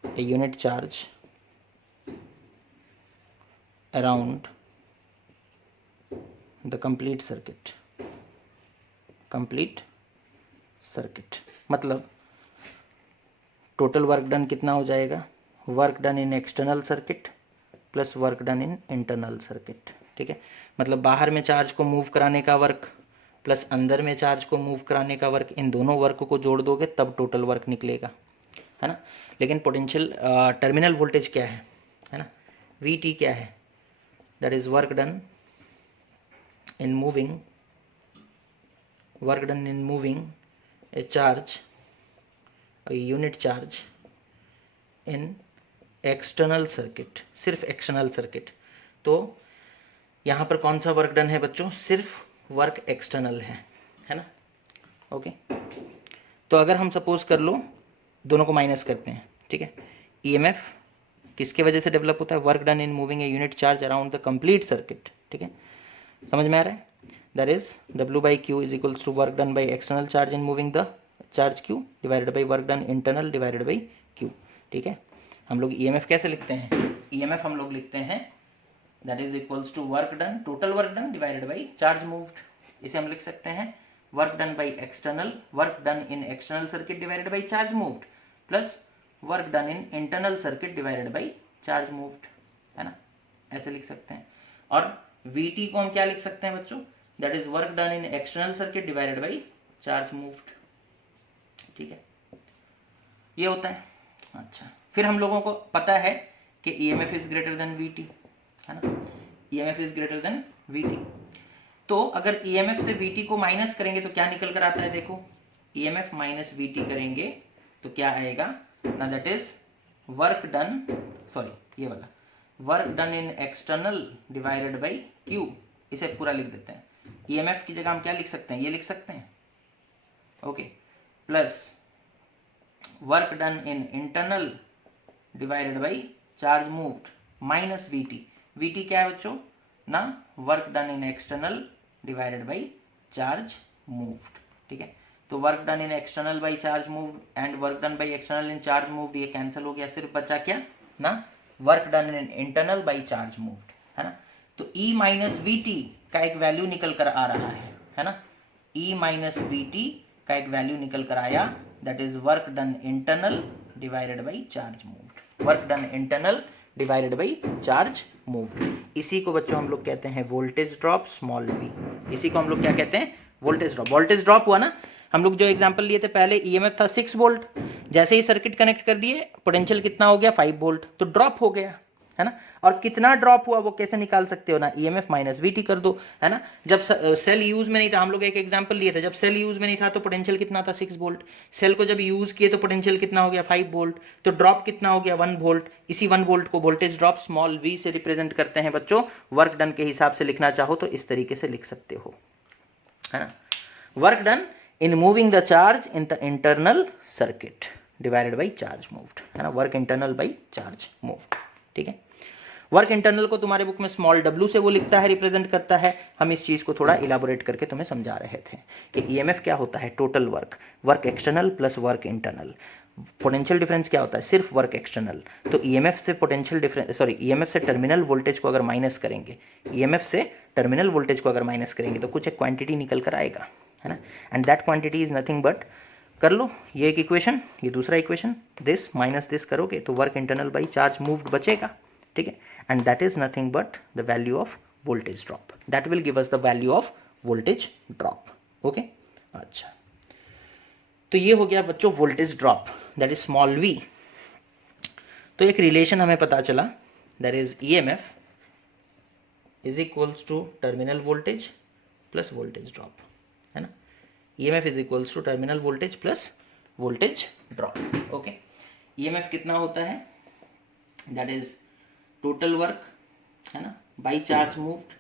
a unit charge around the complete circuit, मतलब टोटल वर्क डन कितना हो जाएगा? Work done in external circuit plus work done in internal circuit, ठीक है। मतलब बाहर में charge को मूव कराने का वर्क प्लस अंदर में चार्ज को मूव कराने का वर्क, इन दोनों वर्क को जोड़ दोगे तब टोटल वर्क निकलेगा, है ना। लेकिन पोटेंशियल टर्मिनल वोल्टेज क्या है ना, VT क्या है? That is work done in moving a charge, unit charge in external circuit, सिर्फ एक्सटर्नल सर्किट। तो यहाँ पर कौन सा वर्क डन है बच्चों? सिर्फ वर्क एक्सटर्नल है ना, ओके। तो अगर हम सपोज कर लो दोनों को माइनस करते हैं, ठीक है, ईएमएफ किसके वजह से डेवलप होता है? Work done in moving a unit charge around the complete circuit, ठीक है, समझ में आ रहा है? That is W/Q is equals to work done by external charge in moving the charge Q divided by work done internal divided by Q, ठीक है। हम लोग ईएमएफ कैसे लिखते हैं? ईएमएफ हम लोग लिखते हैं that is equals to work done, total work done divided by charge moved. इसे हम लिख सकते हैं work done by external, work done in external circuit divided by charge moved plus work done in internal circuit divided by charge moved, है ना, ऐसे लिख सकते हैं। और VT को हम क्या लिख सकते हैं बच्चों? That is work done in external circuit divided by charge moved, ठीक है, ये होता है। अच्छा, फिर हम लोगों को पता है कि EMF is greater then VT, है ना, EMF is greater then VT। तो अगर EMF से VT को माइनस करेंगे तो क्या निकल कर आता है? देखो, EMF माइनस VT करेंगे तो क्या आएगा ना, that is work done, sorry ये वाला, work done in external divided by Q, इसे पूरा लिख देते हैं। EMF की जगह हम क्या लिख सकते हैं? ये लिख सकते हैं, okay, plus work done in internal divided by charge moved minus VT। VT क्या है बच्चों ना? Work done in external divided by charge moved, ठीक है। तो work done in external by charge moved and work done by external in charge moved, ये cancel हो गया, सिर्फ बचा क्या ना, work done in internal by charge moved, है ना। तो E माइनस VT का एक वैल्यू निकल कर आ रहा है ना, E माइनस VT का एक वैल्यू निकल कर आया, that is work done internal divided by charge moved, work done internal divided by charge moved. इसी को बच्चों हम लोग कहते हैं वोल्टेज ड्रॉप, स्मॉल v। इसी को हम लोग क्या कहते हैं? Voltage drop. वोल्टेज ड्रॉप हुआ ना, हम लोग जो एग्जांपल लिए थे पहले, EMF था 6 वोल्ट, जैसे ही सर्किट कनेक्ट कर दिए पोटेंशियल कितना हो गया? 5 वोल्ट, तो ड्रॉप हो गया, है ना। और कितना ड्रॉप हुआ वो कैसे निकाल सकते हो ना, EMF माइनस VT कर दो, है ना। जब सेल यूज में नहीं था, हम लोग एक एग्जांपल लिए थे, जब सेल यूज में नहीं था तो पोटेंशियल कितना था? 6 वोल्ट। सेल को जब यूज किए तो पोटेंशियल कितना हो गया? 5 वोल्ट। तो ड्रॉप कितना हो गया? 1 वोल्ट। इसी 1 वोल्ट को वोल्टेज ड्रॉप स्मॉल v से रिप्रेजेंट करते हैं बच्चों। वर्क डन के हिसाब से लिखना चाहो तो इस तरीके से लिख सकते हो, है ना। Work done in moving the charge in the internal circuit divided by charge moved, है ना, work internal by charge moved, ठीक है। वर्क इंटरनल को तुम्हारे बुक में स्मॉल w से वो लिखता है, रिप्रेजेंट करता है। हम इस चीज को थोड़ा इलाबोरेट करके तुम्हें समझा रहे थे कि EMF क्या होता है? Total work, work external plus work internal. Potential difference क्या होता है? सिर्फ वर्क एक्सटर्नल। तो EMF से पोटेंशियल डिफरेंस, सॉरी, EMF से टर्मिनल वोल्टेज को अगर माइनस करेंगे, EMF से टर्मिनल वोल्टेज को अगर माइनस करेंगे तो कुछ एक क्वांटिटी निकल कर आएगा, है ना। And that quantity is nothing but, कर लो ये एक इक्वेशन, ये दूसरा इक्वेशन, दिस माइनस दिस करोगे तो work internal by charge moved बचेगा, ठीक है। And that is nothing but the value of voltage drop, that will give us the value of voltage drop, okay. अच्छा, तो ये हो गया बच्चों voltage drop, that is small v। तो एक रिलेशन हमें पता चला, that is EMF is equals to terminal voltage plus voltage drop, है ना। EMF is equals to terminal voltage plus voltage drop. Okay, EMF कितना होता है, दैट इज टोटल वर्क, है ना, by charge moved,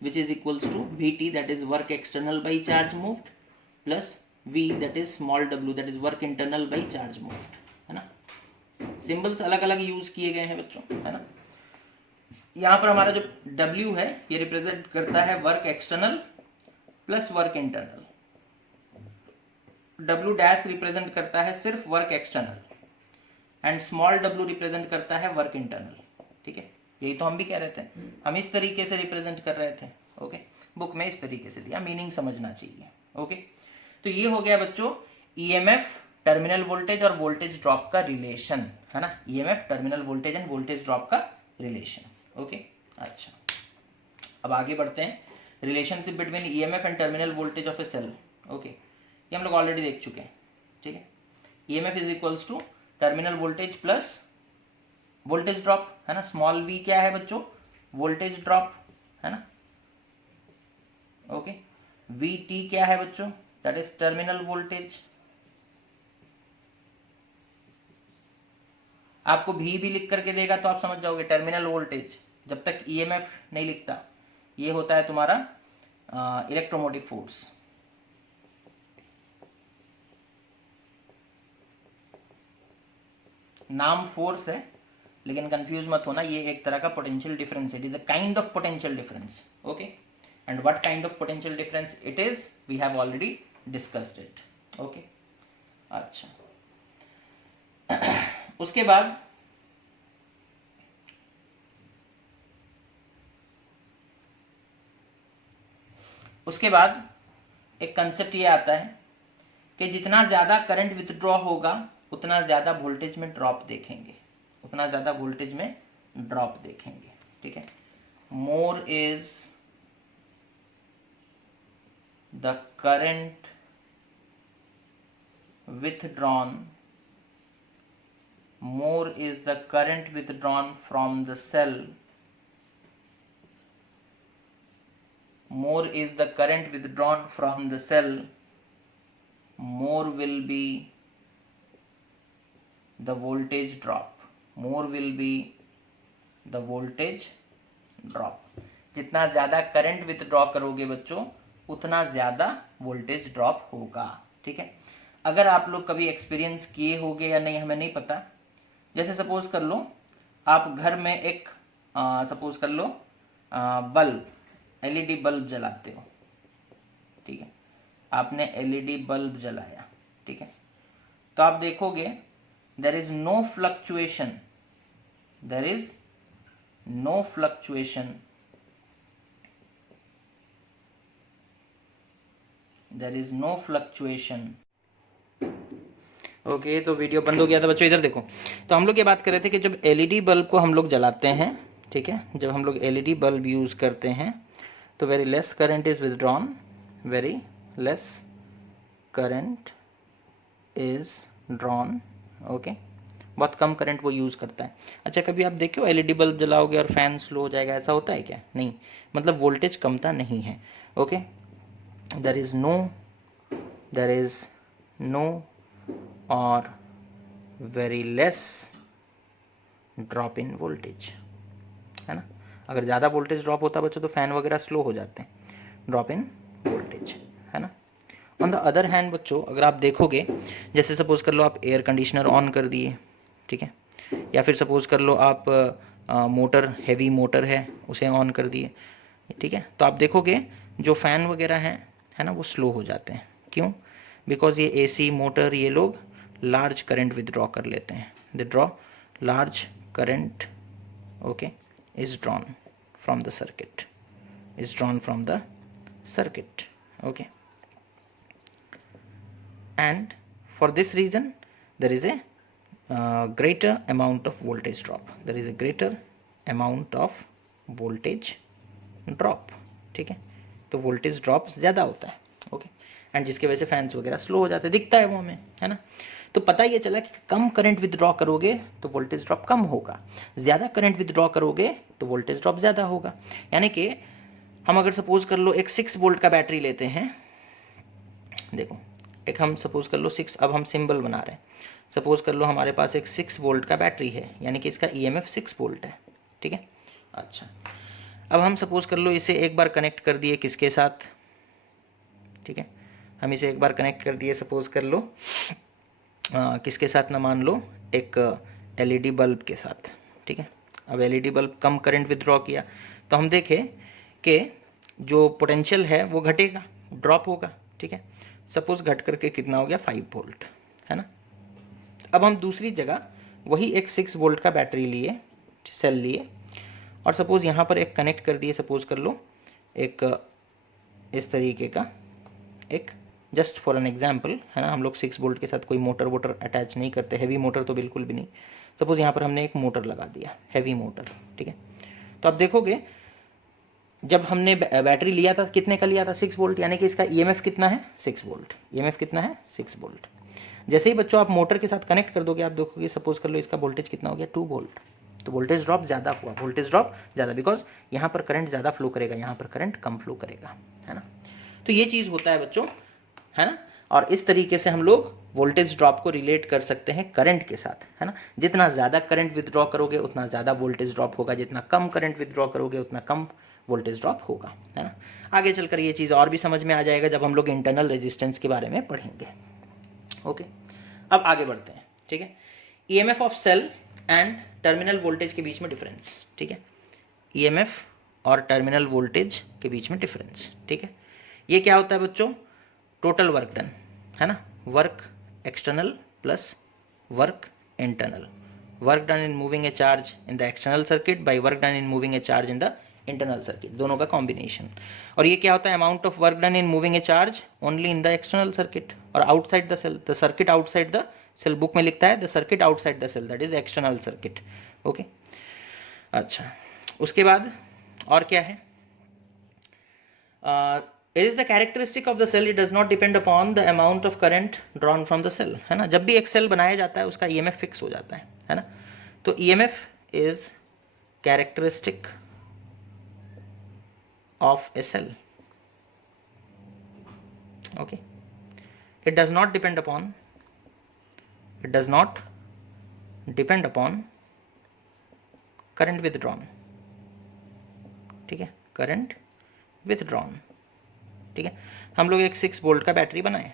which is equals to VT, that is work external by charge moved, plus V, that is small w, that is work internal by charge moved, है ना। Symbols अलग अलग use किए गए हैं बच्चों, है ना। यहाँ पर हमारा जो W है ये रिप्रेजेंट करता है work external plus work internal, W dash represent करता है सिर्फ work external, and small w represent करता है वर्क इंटरनल, ठीक है। यही तो हम भी कह रहे थे, हम इस तरीके से रिप्रेजेंट कर रहे थे। ओके, बुक में इस तरीके से दिया, मीनिंग समझना चाहिए। ओके, तो ये हो गया बच्चों ईएमएफ, टर्मिनल वोल्टेज और वोल्टेज ड्रॉप का रिलेशन, है ना। EMF, terminal voltage and voltage drop का रिलेशन। ओके, अच्छा, अब आगे बढ़ते हैं। Relationship between EMF and terminal voltage of a cell. Okay, ये हम लोग ऑलरेडी देख चुके हैं, ठीक है। EMF is equals to terminal voltage plus voltage drop, है ना। स्मॉल v क्या है बच्चों, वोल्टेज ड्रॉप, है ना। ओके, VT क्या है बच्चों, दैट इज टर्मिनल वोल्टेज। आपको V भी लिख करके देगा तो आप समझ जाओगे टर्मिनल वोल्टेज, जब तक ईएमएफ नहीं लिखता। ये होता है तुम्हारा इलेक्ट्रोमोटिव फोर्स। नाम फोर्स है लेकिन कंफ्यूज मत होना, ये एक तरह का पोटेंशियल डिफरेंस है, it is a kind of potential difference. Okay, and what kind of potential difference it is, we have already discussed it. Okay, अच्छा, उसके बाद एक कंसेप्ट ये आता है कि जितना ज्यादा करंट विथड्रॉ होगा उतना ज्यादा वोल्टेज में ड्रॉप देखेंगे, उतना ज्यादा वोल्टेज में ड्रॉप देखेंगे, ठीक है। More is the current withdrawn, more is the current withdrawn from the cell, more is the current withdrawn from the cell, more will be the voltage drop, more will be the voltage drop। जितना ज्यादा current withdraw करोगे बच्चों उतना ज्यादा voltage drop होगा, ठीक है। अगर आप लोग कभी एक्सपीरियंस किए होगे या नहीं हमें नहीं पता, जैसे सपोज कर लो आप घर में एक सपोज कर लो बल्ब, एलईडी बल्ब जलाते हो, ठीक है। आपने एलईडी बल्ब जलाया, ठीक है, तो आप देखोगे there is no fluctuation, there is no fluctuation, there is no fluctuation. Okay, तो वीडियो बंद हो गया था बच्चों, इधर देखो। तो हम लोग ये बात कर रहे थे कि जब एलईडी बल्ब को हम लोग जलाते हैं, ठीक है, जब हम लोग एलईडी बल्ब यूज़ करते हैं तो very less current is withdrawn, very less current is drawn. Okay, बहुत कम करंट वो यूज़ करता है। अच्छा, कभी आप देखो एलईडी बल्ब जलाओगे और फैन स्लो हो जाएगा, ऐसा होता है क्या? नहीं, मतलब वोल्टेज कमता नहीं है। ओके, देयर इज़ नो और very less drop in voltage, है ना। अगर ज़्यादा वोल्टेज ड्रॉप होता बच्चों तो फैन वगैरह स्लो हो जाते हैं, ड्रॉप इन वोल्टेज, है ना। ऑन द अदर हैंड बच्चों अगर आप देखोगे, जैसे सपोज कर लो आप एयर कंडीशनर ऑन कर दिए, ठीक है, या फिर सपोज कर लो आप मोटर, हैवी मोटर है उसे ऑन कर दिए, ठीक है, तो आप देखोगे जो फ़ैन वगैरह हैं, है ना, वो स्लो हो जाते हैं। क्यों? बिकॉज ये एसी मोटर ये लोग लार्ज करंट विदड्रॉ कर लेते हैं, they draw large current, okay, is drawn from the circuit, is drawn from the circuit, okay, and for this reason there is a greater amount of voltage drop, there is a greater amount of voltage drop, ठीक है, तो voltage drop ज़्यादा होता है, okay, and जिसकी वजह से fans वगैरह स्लो हो जाते हैं, दिखता है वो हमें, है ना। तो पता ये चला कि कम करंट विदड्रॉ करोगे तो वोल्टेज ड्रॉप कम होगा, ज़्यादा करंट विदड्रॉ करोगे तो वोल्टेज ड्रॉप ज़्यादा होगा। यानी कि हम अगर सपोज कर लो एक 6 वोल्ट का बैटरी लेते हैं, देखो एक हम सपोज कर लो 6, अब हम सिंबल बना रहे हैं, सपोज कर लो हमारे पास एक 6 वोल्ट का बैटरी है, यानी कि इसका ईएमएफ 6 वोल्ट है, ठीक है। अच्छा, अब हम सपोज कर लो इसे एक बार कनेक्ट कर दिए किसके साथ, ठीक है, हम इसे एक बार कनेक्ट कर दिए सपोज कर लो किसके साथ ना, मान लो एक एलईडी बल्ब के साथ, ठीक है। अब एलईडी बल्ब कम करंट विथड्रॉ किया तो हम देखें कि जो पोटेंशियल है वो घटेगा, ड्रॉप होगा, ठीक है। सपोज घट करके कितना हो गया, 5 वोल्ट, है ना। अब हम दूसरी जगह वही एक 6 वोल्ट का बैटरी लिए, सेल लिए, और सपोज यहाँ पर एक कनेक्ट कर दिए, सपोज कर लो एक इस तरीके का, एक जस्ट फॉर एन एग्जाम्पल, है ना, हम लोग 6 वोल्ट के साथ कोई मोटर वोटर अटैच नहीं करते, हैवी मोटर तो बिल्कुल भी नहीं। सपोज यहाँ पर हमने एक मोटर लगा दिया, हैवी मोटर, ठीक है। तो आप देखोगे जब हमने बैटरी लिया था कितने का लिया था, 6 वोल्ट, यानी कि इसका ईएमएफ कितना है, 6 वोल्ट, ईएमएफ कितना है, 6 वोल्ट। जैसे ही बच्चों आप मोटर के साथ कनेक्ट कर दोगे, आप देखोगे सपोज कर लो इसका वोल्टेज कितना हो गया, 2 वोल्ट, तो वोल्टेज ड्रॉप ज़्यादा हुआ, वोल्टेज ड्रॉप ज़्यादा, बिकॉज यहाँ पर करंट ज़्यादा फ्लो करेगा, यहाँ पर करंट कम फ्लो करेगा, है ना। तो ये चीज़ होता है बच्चों, है ना। और इस तरीके से हम लोग वोल्टेज ड्रॉप को रिलेट कर सकते हैं करंट के साथ, है ना। जितना ज़्यादा करंट विथड्रॉ करोगे उतना ज़्यादा वोल्टेज ड्रॉप होगा, जितना कम करंट विथड्रॉ करोगे उतना कम वोल्टेज ड्रॉप होगा, है ना। आगे चलकर ये चीज़ और भी समझ में आ जाएगा जब हम लोग इंटरनल रेजिस्टेंस के बारे में पढ़ेंगे। ओके, अब आगे बढ़ते हैं, ठीक है। EMF of cell and terminal voltage के बीच में डिफरेंस, ठीक है। ईएमएफ और टर्मिनल वोल्टेज के बीच में डिफरेंस, ठीक है। ये क्या होता है बच्चों, टोटल वर्क डन, है ना, work external plus work internal, work done in moving a charge in the external circuit by work done in moving a charge in the internal circuit, दोनों का कॉम्बिनेशन। और ये क्या होता है, amount of work done in moving a charge only in the external circuit और outside the cell, the circuit outside the cell, book में लिखता है the circuit outside the cell, that is external circuit. Okay, अच्छा, उसके बाद और क्या है, it is the characteristic of the cell, it does not depend upon the amount of current drawn from the cell, है ना। जब भी एक सेल बनाया जाता है उसका ईएमएफ फिक्स हो जाता है ना। तो EMF is characteristic of a cell, okay. it does not depend upon current withdrawn, ठीक है, करंट विथड्रॉन, ठीक है। हम लोग एक 6 वोल्ट का बैटरी बनाए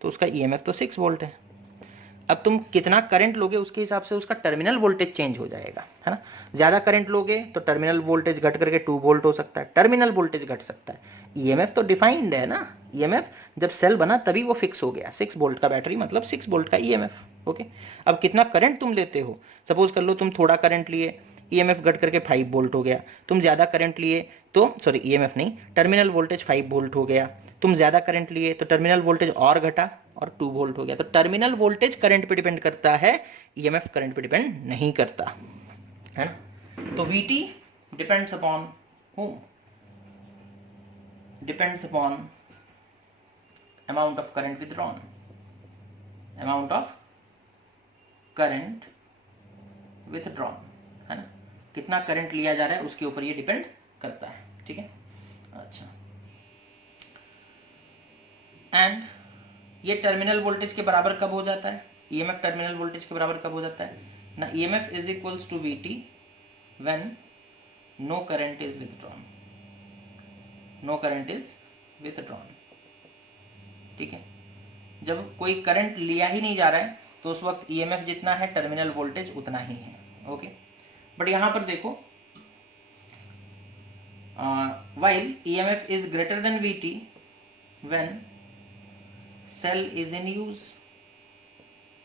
तो उसका ईएमएफ तो 6 वोल्ट है। अब तुम कितना करंट लोगे उसके हिसाब से उसका टर्मिनल वोल्टेज चेंज हो जाएगा, है ना। ज़्यादा करंट लोगे तो टर्मिनल वोल्टेज घट करके 2 वोल्ट हो सकता है, टर्मिनल वोल्टेज घट सकता है। ईएमएफ तो डिफाइंड है ना, ईएमएफ जब सेल बना तभी वो फिक्स हो गया, 6 वोल्ट का बैटरी मतलब 6 वोल्ट का ईएमएफ। ओके, अब कितना करंट तुम लेते हो, सपोज कर लो तुम थोड़ा करंट लिए, ईएमएफ घट करके 5 वोल्ट हो गया। तुम ज़्यादा करंट लिए तो सॉरी ईएमएफ नहीं, टर्मिनल वोल्टेज 5 वोल्ट हो गया। तुम ज़्यादा करंट लिए तो टर्मिनल वोल्टेज और घटा और 2 वोल्ट हो गया। तो टर्मिनल वोल्टेज करंट पे डिपेंड करता है, ईएमएफ करंट पे डिपेंड नहीं करता, है ना। तो VT depends upon whom? Depends upon amount of current withdrawn, amount of current withdrawn, है ना। कितना करंट लिया जा रहा है उसके ऊपर ये डिपेंड करता है, ठीक है। अच्छा, एंड ये टर्मिनल वोल्टेज के बराबर कब हो जाता है, ईएमएफ टर्मिनल वोल्टेज के बराबर कब हो जाता है ना, EMF is equals to VT when no current is withdrawn, no current is withdrawn, ठीक है। जब कोई करंट लिया ही नहीं जा रहा है तो उस वक्त ईएमएफ जितना है टर्मिनल वोल्टेज उतना ही है, ओके। बट यहां पर देखो, while EMF is greater than VT when cell is in use,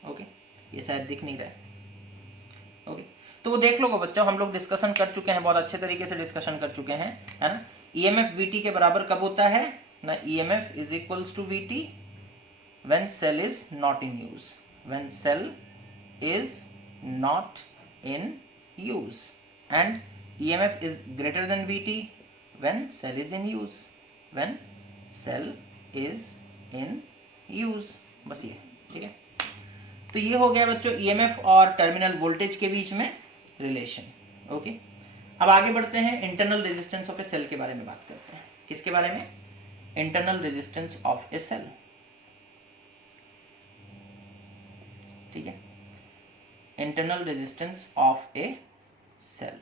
okay, ये शायद दिख नहीं रहा है, ओके। तो वो देख लो बच्चों, हम लोग डिस्कशन कर चुके हैं, बहुत अच्छे तरीके से डिस्कशन कर चुके हैं, है ना। EMF VT के बराबर कब होता है ना, EMF is equals to VT when cell is not in use, when cell is not in use, and EMF is greater than VT when cell is in use, when cell is in use, बस ये, ठीक है। तो ये हो गया बच्चों EMF और टर्मिनल वोल्टेज के बीच में रिलेशन, ओके। अब आगे बढ़ते हैं, internal resistance of a cell के बारे में बात करते हैं। किसके बारे में? Internal resistance of a cell. ठीक है, internal resistance of a cell.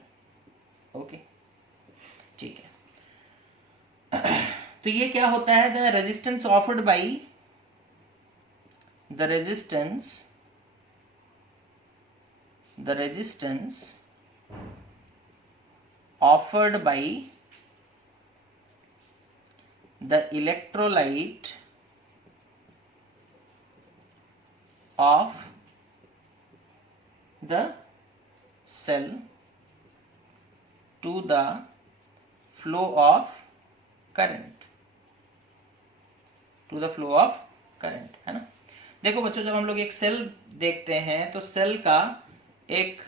Okay, ठीक है। तो ये क्या होता है? The resistance offered by the resistance offered by the electrolyte of the cell to the flow of current, to the flow of current, है ना। देखो बच्चों, जब हम लोग एक सेल देखते हैं तो सेल का एक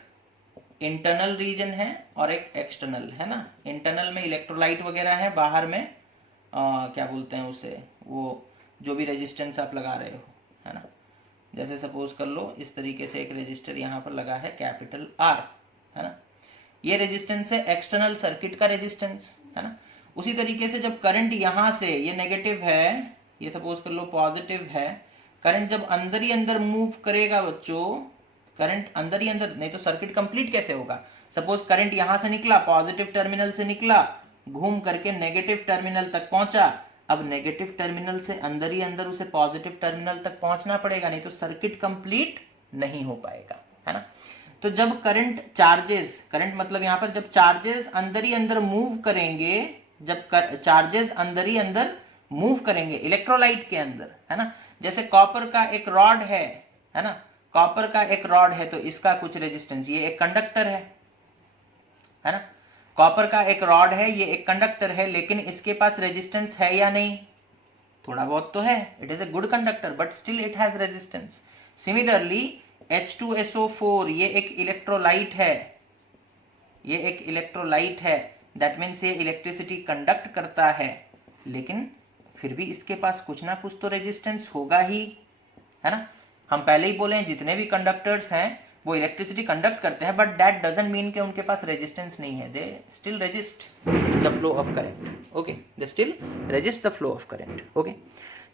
इंटरनल रीजन है और एक एक्सटर्नल, है ना। इंटरनल में इलेक्ट्रोलाइट वगैरह है, बाहर में क्या बोलते हैं उसे, वो जो भी रेजिस्टेंस आप लगा रहे हो, है ना। जैसे सपोज कर लो इस तरीके से एक रेजिस्टर यहाँ पर लगा है कैपिटल R, है ना। ये रेजिस्टेंस है एक्सटर्नल सर्किट का रेजिस्टेंस, है ना। उसी तरीके से जब करंट यहाँ से, ये नेगेटिव है, ये सपोज कर लो पॉजिटिव है, करंट जब अंदर ही अंदर मूव करेगा बच्चों, करंट अंदर ही अंदर, नहीं तो सर्किट कंप्लीट कैसे होगा। सपोज करंट यहां से निकला, पॉजिटिव टर्मिनल से निकला, घूम करके नेगेटिव टर्मिनल तक पहुंचा। अब नेगेटिव टर्मिनल से अंदर ही अंदर उसे पॉजिटिव टर्मिनल तक पहुंचना पड़ेगा, नहीं तो सर्किट कंप्लीट नहीं हो पाएगा, है ना। तो जब करंट चार्जेस, करंट मतलब यहां पर जब चार्जेस अंदर ही अंदर मूव करेंगे, जब चार्जेस अंदर ही अंदर मूव करेंगे इलेक्ट्रोलाइट के अंदर, है ना। जैसे कॉपर का एक रॉड है ना, कॉपर का एक रॉड है तो इसका कुछ रेजिस्टेंस, ये एक कंडक्टर है ना। कॉपर का एक रॉड है, ये एक कंडक्टर है, लेकिन इसके पास रेजिस्टेंस है या नहीं? थोड़ा बहुत तो है, it is a good conductor but still it has resistance. Similarly H2SO4 ये एक इलेक्ट्रोलाइट है, ये एक इलेक्ट्रोलाइट है, दैट मीन्स ये इलेक्ट्रिसिटी कंडक्ट करता है, लेकिन फिर भी इसके पास कुछ ना कुछ तो रेजिस्टेंस होगा ही, है ना। हम पहले ही बोले हैं जितने भी कंडक्टर्स हैं वो इलेक्ट्रिसिटी कंडक्ट करते हैं, बट दैट डजंट मीन कि उनके पास रेजिस्टेंस नहीं है, they still resist the flow of current. Okay, they still resist the flow of current. Okay,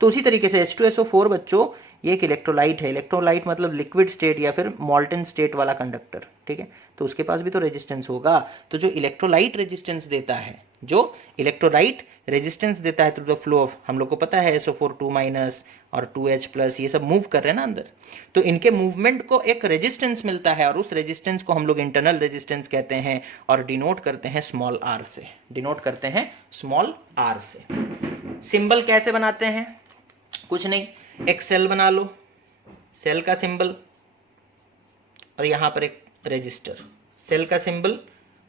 तो उसी तरीके से H2SO4 बच्चों ये एक इलेक्ट्रोलाइट है। इलेक्ट्रोलाइट मतलब लिक्विड स्टेट या फिर मॉल्टन स्टेट वाला कंडक्टर, ठीक है। तो उसके पास भी तो रेजिस्टेंस होगा। तो जो इलेक्ट्रोलाइट रेजिस्टेंस देता है, जो इलेक्ट्रोलाइट रेजिस्टेंस देता है थ्रू द फ्लो ऑफ, हम लोग को पता है SO4 2- और 2H+, ये सब मूव कर रहे हैं ना अंदर, तो इनके मूवमेंट को एक रेजिस्टेंस मिलता है और उस रेजिस्टेंस को हम लोग इंटरनल रेजिस्टेंस कहते हैं और डिनोट करते हैं स्मॉल r से, डिनोट करते हैं स्मॉल r से। सिंबल कैसे बनाते हैं? कुछ नहीं, एक सेल बना लो, सेल का सिंबल और यहां पर एक रेजिस्टर, सेल का सिंबल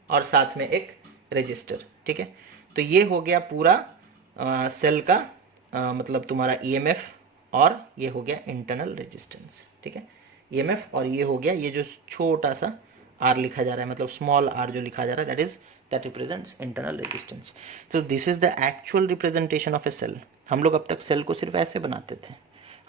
और साथ में एक रेजिस्टर, ठीक है। तो ये हो गया पूरा सेल का मतलब तुम्हारा EMF, और ये हो गया इंटरनल रेजिस्टेंस, ठीक है। EMF और ये हो गया, ये जो छोटा सा R लिखा जा रहा है, मतलब स्मॉल r जो लिखा जा रहा है, that represents internal resistance. तो this is the actual representation of a cell. हम लोग अब तक सेल को सिर्फ ऐसे बनाते थे,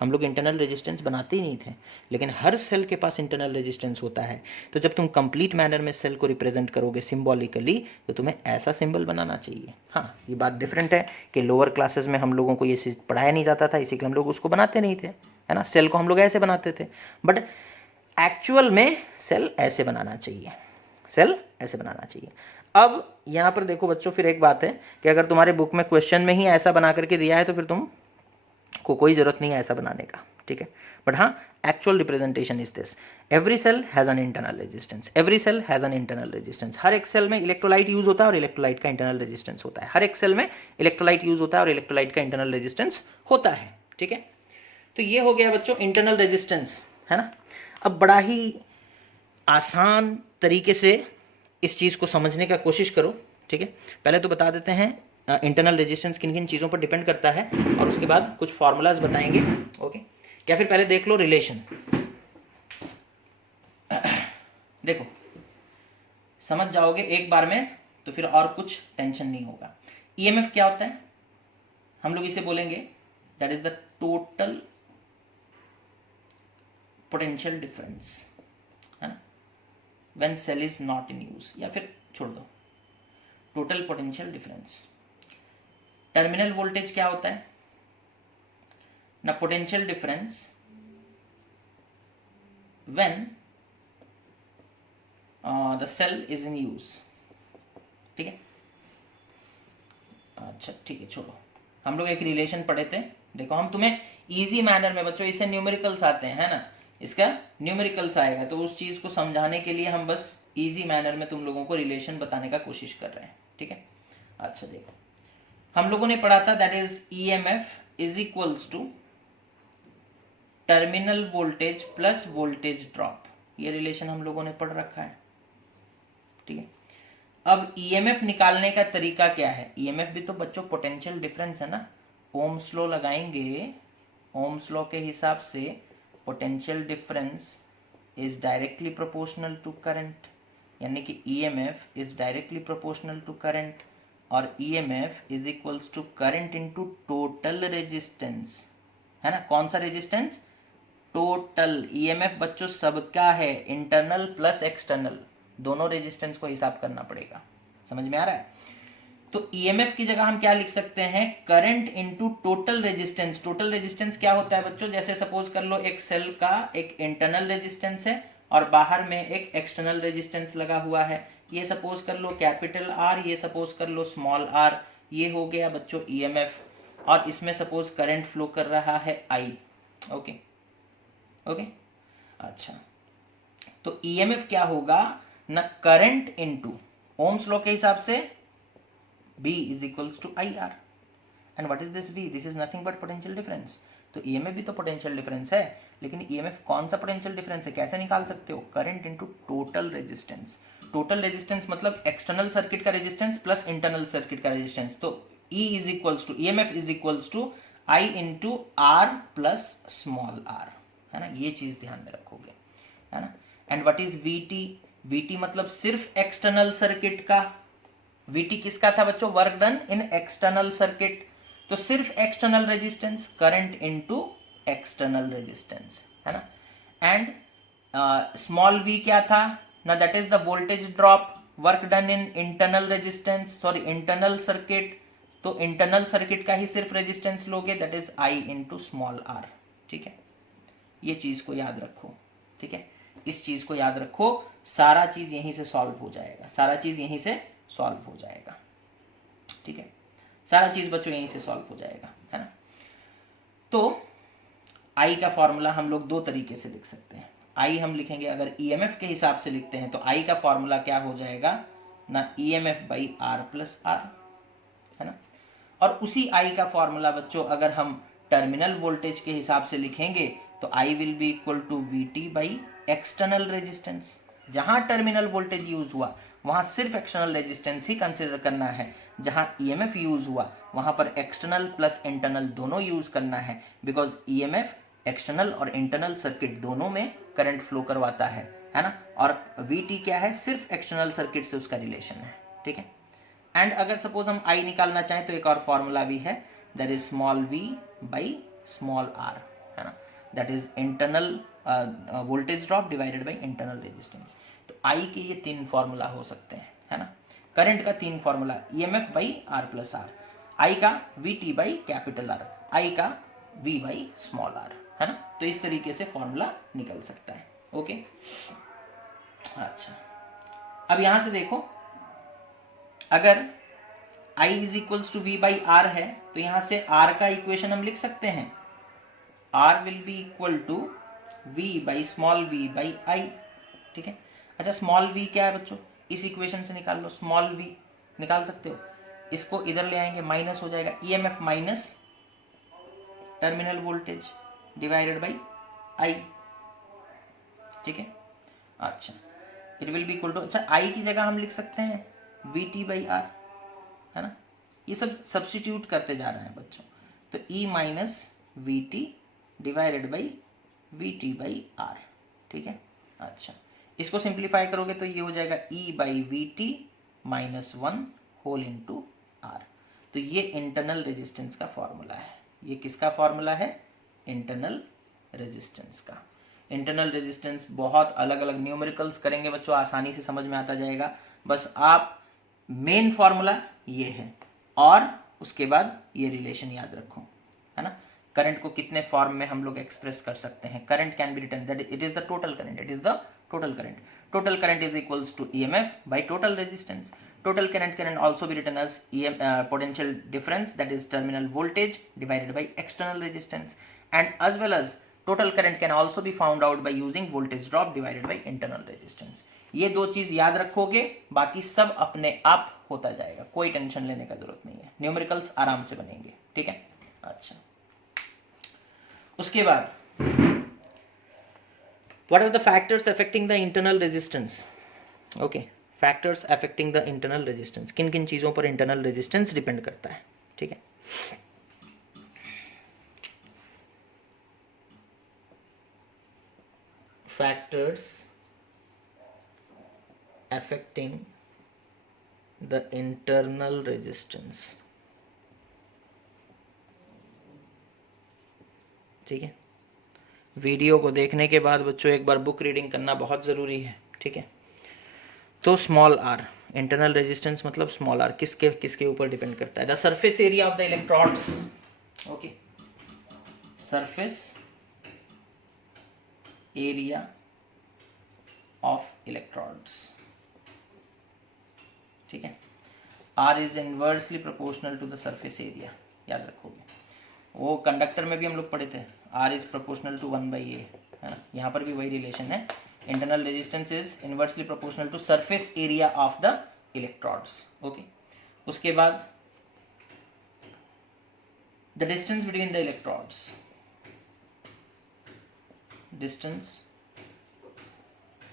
हम लोग इंटरनल रेजिस्टेंस बनाते ही नहीं थे, लेकिन हर सेल के पास इंटरनल रेजिस्टेंस होता है। तो जब तुम कंप्लीट मैनर में सेल को रिप्रेजेंट करोगे सिंबॉलिकली, तो तुम्हें ऐसा सिंबल बनाना चाहिए। हाँ, ये बात डिफरेंट है कि लोअर क्लासेस में हम लोगों को ये चीज़ पढ़ाया नहीं जाता था, इसी के हम लोग उसको बनाते नहीं थे, है ना। सेल को हम लोग ऐसे बनाते थे, बट एक्चुअल में सेल ऐसे बनाना चाहिए, सेल ऐसे बनाना चाहिए। अब यहाँ पर देखो बच्चों, फिर एक बात है कि अगर तुम्हारे बुक में क्वेश्चन में ही ऐसा बना करके दिया है तो फिर तुम को कोई ज़रूरत नहीं है ऐसा बनाने का, ठीक है। बट हाँ, actual representation is this, every cell has an internal resistance, every cell has an internal resistance. हर एक सेल में इलेक्ट्रोलाइट यूज होता है और इलेक्ट्रोलाइट का इंटरनल रेजिस्टेंस होता है, हर एक सेल में इलेक्ट्रोलाइट यूज होता है और इलेक्ट्रोलाइट का इंटरनल रेजिस्टेंस होता है, ठीक है। तो ये हो गया बच्चों इंटरनल रेजिस्टेंस, है ना। अब बड़ा ही आसान तरीके से इस चीज़ को समझने का कोशिश करो, ठीक है। पहले तो बता देते हैं इंटरनल रेजिस्टेंस किन किन चीज़ों पर डिपेंड करता है, और उसके बाद कुछ फॉर्मूलाज बताएंगे, ओके। या फिर पहले देख लो रिलेशन, देखो समझ जाओगे एक बार में, तो फिर और कुछ टेंशन नहीं होगा। EMF क्या होता है? हम लोग इसे बोलेंगे that is the total potential difference, है ना, when cell is not in use, या फिर छोड़ दो, total potential difference. Terminal voltage क्या होता है ना, potential difference when the cell is in use. ठीक है, अच्छा ठीक है, छोड़ो, हम लोग एक रिलेशन पढ़े थे, देखो हम तुम्हें इजी मैनर में बच्चों, इससे न्यूमेरिकल्स आते हैं, है ना, इसका न्यूमेरिकल्स आएगा, तो उस चीज को समझाने के लिए हम बस इजी मैनर में तुम लोगों को रिलेशन बताने का कोशिश कर रहे हैं। ठीक है, अच्छा देखो, हम लोगों ने पढ़ा था that is EMF is equals to terminal voltage plus voltage drop, ये रिलेशन हम लोगों ने पढ़ रखा है। ठीक है, अब ईएमएफ निकालने का तरीका क्या है, ईएमएफ भी तो बच्चों पोटेंशियल डिफरेंस है ना, ओम्स लॉ लगाएंगे, ओम्स लॉ के हिसाब से potential difference is directly proportional to current, यानी कि EMF is directly proportional to current, और EMF is equals to current into total resistance, है ना, कौन सा रेजिस्टेंस, टोटल। ईएमएफ बच्चों सबका है, इंटरनल प्लस एक्सटर्नल, दोनों रेजिस्टेंस को हिसाब करना पड़ेगा, समझ में आ रहा है। तो ईएमएफ की जगह हम क्या लिख सकते हैं, current into total resistance. Total resistance क्या होता है बच्चों, जैसे सपोज कर लो एक सेल का एक इंटरनल रेजिस्टेंस है और बाहर में एक एक्सटर्नल रेजिस्टेंस लगा हुआ है, ये सपोज कर लो कैपिटल आर, ये सपोज कर लो स्मॉल आर, ये हो गया बच्चों ईएमएफ, और इसमें सपोज करंट फ्लो कर रहा है आई। ओके ओके, अच्छा, तो ईएमएफ क्या होगा ना, करंट इनटू ओम्स लॉ के हिसाब से B is equals to IR, and what is this B? This is nothing but potential difference। तो EMF भी तो पोटेंशियल डिफरेंस है, लेकिन EMF कौन सा पोटेंशियल डिफरेंस है, कैसे निकाल सकते हो, current into total resistance. Total resistance मतलब एक्सटर्नल सर्किट का रेजिस्टेंस प्लस इंटरनल सर्किट का रेजिस्टेंस, तो E is equals to EMF is equals to I into R plus small r, है ना, ये चीज ध्यान में रखोगे, है ना। And what is VT, VT मतलब सिर्फ एक्सटर्नल सर्किट का, VT किसका था बच्चों, work done in external circuit, तो सिर्फ external resistance, current into external resistance, है ना। एंड स्मॉल v क्या था ना, that is the voltage drop, work done in internal resistance, sorry internal circuit, तो इंटरनल सर्किट का ही सिर्फ रेजिस्टेंस लोगे, that is I into small r। ठीक है, ये चीज को याद रखो, ठीक है, इस चीज को याद रखो, सारा चीज यहीं से सॉल्व हो जाएगा, सारा चीज यहीं से सॉल्व हो जाएगा। ठीक है, सारा चीज बच्चों यहीं से सॉल्व हो जाएगा, है ना। तो I का फॉर्मूला हम लोग दो तरीके से लिख सकते हैं। I हम लिखेंगे, अगर EMF के हिसाब से लिखते हैं तो I का फॉर्मूला क्या हो जाएगा ना, EMF by R plus R, है ना। और उसी I का फॉर्मूला बच्चों अगर हम टर्मिनल वोल्टेज के हिसाब से लिखेंगे तो I will be equal to VT by external resistance. जहां टर्मिनल वोल्टेज यूज हुआ वहां सिर्फ एक्सटर्नल रेजिस्टेंस ही कंसिडर करना है, जहां ईएमएफ यूज हुआ वहां पर एक्सटर्नल प्लस इंटरनल दोनों यूज करना है, बिकॉज ईएमएफ एक्सटर्नल और इंटरनल सर्किट दोनों में करंट फ्लो करवाता है ना, और वीटी क्या है, सिर्फ एक्सटर्नल सर्किट से उसका रिलेशन है। ठीक है, एंड अगर सपोज हम आई निकालना चाहें तो एक और फॉर्मूला भी है, that is small V by small R, है ना, that is internal voltage drop divided by internal resistance. तो आई के ये तीन फॉर्मूला हो सकते हैं, है ना। करंट का तीन formula, EMF by R plus R, I का V T by capital R, I का वी बाई स्मॉल आर, है ना। तो इस तरीके से फॉर्मूला निकल सकता है। ओके, अच्छा, अब यहां से देखो, अगर I is equals to V by R है तो यहां से R का इक्वेशन हम लिख सकते हैं, R will be equal to V by small v by I। ठीक है, अच्छा स्मॉल v क्या है बच्चों, इस इक्वेशन से निकाल लो, स्मॉल v निकाल सकते हो, इसको इधर ले आएंगे माइनस हो जाएगा, EMF minus terminal voltage divided by I। ठीक है, अच्छा it will be equal to, अच्छा I की जगह हम लिख सकते हैं VT बाई R, है ना। ये सब सब्स्टिट्यूट करते जा रहे हैं बच्चों, तो E minus V T divided by V T by R. ठीक है, अच्छा इसको सिंप्लीफाई करोगे तो ये हो जाएगा E by V T minus 1 whole into R. तो ये इंटरनल रेजिस्टेंस का फॉर्मूला है। ये किसका फॉर्मूला है, इंटरनल रेजिस्टेंस का। इंटरनल रेजिस्टेंस बहुत अलग अलग न्यूमेरिकल्स करेंगे बच्चों, आसानी से समझ में आता जाएगा। बस आप मेन फॉर्मूला ये है, और उसके बाद ये रिलेशन याद रखो, है ना। करंट को कितने फॉर्म में हम लोग एक्सप्रेस कर सकते हैं? Current can be written that it is the total current, it is the total current. Total current is equals to EMF by total resistance. Total current can also be written as potential difference, that is terminal voltage divided by external resistance, and as well as total current can also be found out by using voltage drop divided by internal resistance. ये दो चीज याद रखोगे, बाकी सब अपने आप होता जाएगा, कोई टेंशन लेने का जरूरत नहीं है, न्यूमेरिकल्स आराम से बनेंगे, ठीक है। अच्छा, उसके बाद what are the factors affecting the internal resistance? Okay, factors affecting the internal resistance, किन किन चीजों पर internal resistance डिपेंड करता है, ठीक है। factors affecting the internal resistance, ठीक है। वीडियो को देखने के बाद बच्चों एक बार बुक रीडिंग करना बहुत ज़रूरी है, ठीक है। तो स्मॉल आर, इंटरनल रेजिस्टेंस मतलब स्मॉल आर किसके किसके ऊपर डिपेंड करता है? The surface area of the electrodes, okay, surface area of electrodes, ठीक है। R is inversely proportional to the surface area, याद रखोगे, वो कंडक्टर में भी हम लोग पढ़े थे, R is proportional to 1/A, है ना। यहाँ पर भी वही रिलेशन है, internal resistance is inversely proportional to surface area of the electrodes, okay. उसके बाद the distance between the electrodes, distance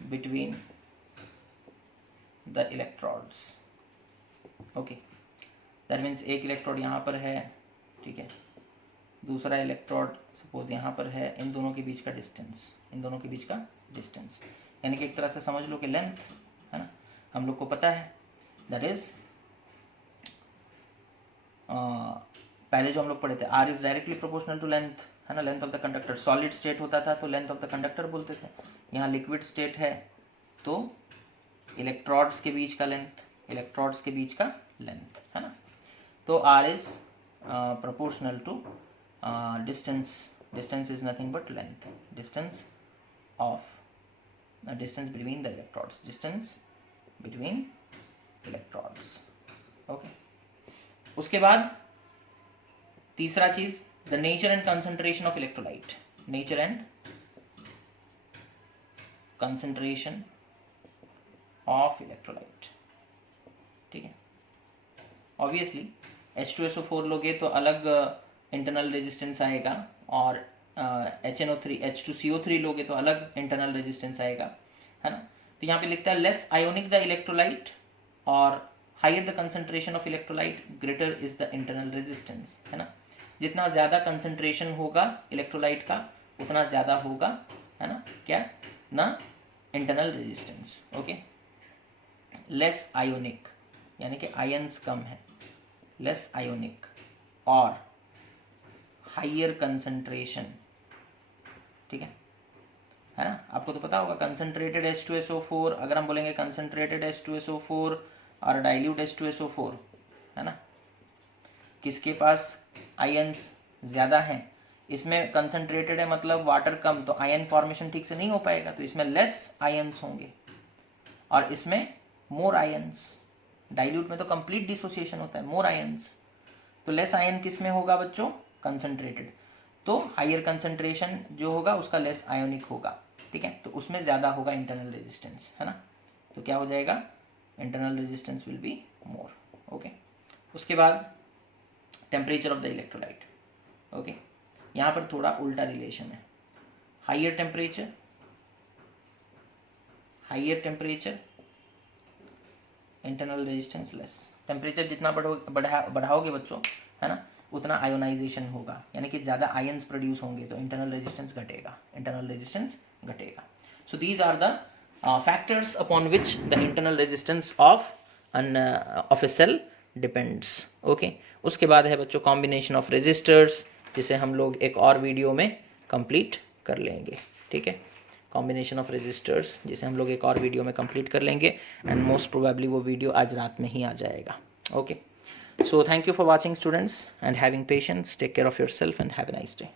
between the electrodes, okay, that means एक इलेक्ट्रोड यहाँ पर है, ठीक है, दूसरा इलेक्ट्रोड सपोज यहाँ पर है, इन दोनों के बीच का डिस्टेंस, इन दोनों के बीच का डिस्टेंस, यानी कि एक तरह से समझ लो कि लेंथ, है ना, हम लोग को पता है, दैट इज पहले जो हम लोग पढ़े थे, R is directly proportional to length, है ना, length of the conductor. Solid state होता था तो लेंथ ऑफ द कंडक्टर बोलते थे, यहाँ लिक्विड स्टेट है तो इलेक्ट्रोड्स के बीच का लेंथ, इलेक्ट्रोड्स के बीच का लेंथ, है ना। तो R is proportional to distance is nothing but length, distance between the electrodes, distance between electrodes, okay। उसके बाद तीसरा चीज, the nature and concentration of electrolyte, nature and concentration of electrolyte, ठीक है। obviously H2SO4 लोगे तो अलग इंटरनल रेजिस्टेंस आएगा, और HNO3 H2CO3 लोगे तो अलग इंटरनल रेजिस्टेंस आएगा, है ना। तो यहाँ पे लिखता है लेस आयोनिक द इलेक्ट्रोलाइट और higher the concentration of electrolyte greater is the internal resistance, है ना। जितना ज़्यादा कंसंट्रेशन होगा इलेक्ट्रोलाइट का उतना ज़्यादा होगा, है ना, क्या ना, internal resistance, okay. Less ionic यानी कि आयंस कम है, लेस आयोनिक और हायर कंसंट्रेशन, ठीक है ना। आपको तो पता होगा कंसंट्रेटेड H2SO4, अगर हम बोलेंगे कंसंट्रेटेड H2SO4 और डाइल्यूट H2SO4, है ना, किसके पास आयंस ज़्यादा हैं? इसमें कंसंट्रेटेड है मतलब वाटर कम, तो आयन फॉर्मेशन ठीक से नहीं हो पाएगा, तो इसमें लेस आयंस होंगे, और इसमें मोर आयंस। डाइल्यूट में तो कंप्लीट डिसोसिएशन होता है, मोर आयंस, तो लेस आयन किस में होगा बच्चों? कंसंट्रेटेड, तो हायर कंसंट्रेशन जो होगा उसका लेस आयोनिक होगा, ठीक है, तो उसमें ज़्यादा होगा इंटरनल रेजिस्टेंस, है ना। तो क्या हो जाएगा? Internal resistance will be more, okay. उसके बाद temperature of the electrolyte, okay, यहाँ पर थोड़ा उल्टा रिलेशन है, higher temperature internal resistance less. Temperature जितना बढ़ाओगे बच्चों, है ना, उतना आयोनाइजेशन होगा, यानी कि ज़्यादा आयंस प्रोड्यूस होंगे, तो इंटरनल रेजिस्टेंस घटेगा, so these are the factors upon which the internal resistance of a cell depends, okay. उसके बाद है बच्चों कॉम्बिनेशन ऑफ रेजिस्टर्स, जिसे हम लोग एक और वीडियो में कंप्लीट कर लेंगे, ठीक है। कॉम्बिनेशन ऑफ रेजिस्टर्स, जिसे हम लोग एक और वीडियो में कंप्लीट कर लेंगे एंड मोस्ट प्रोबेबली वो वीडियो आज रात में ही आ जाएगा. Okay, so thank you for watching students and having patience. Take care of yourself and have a nice day.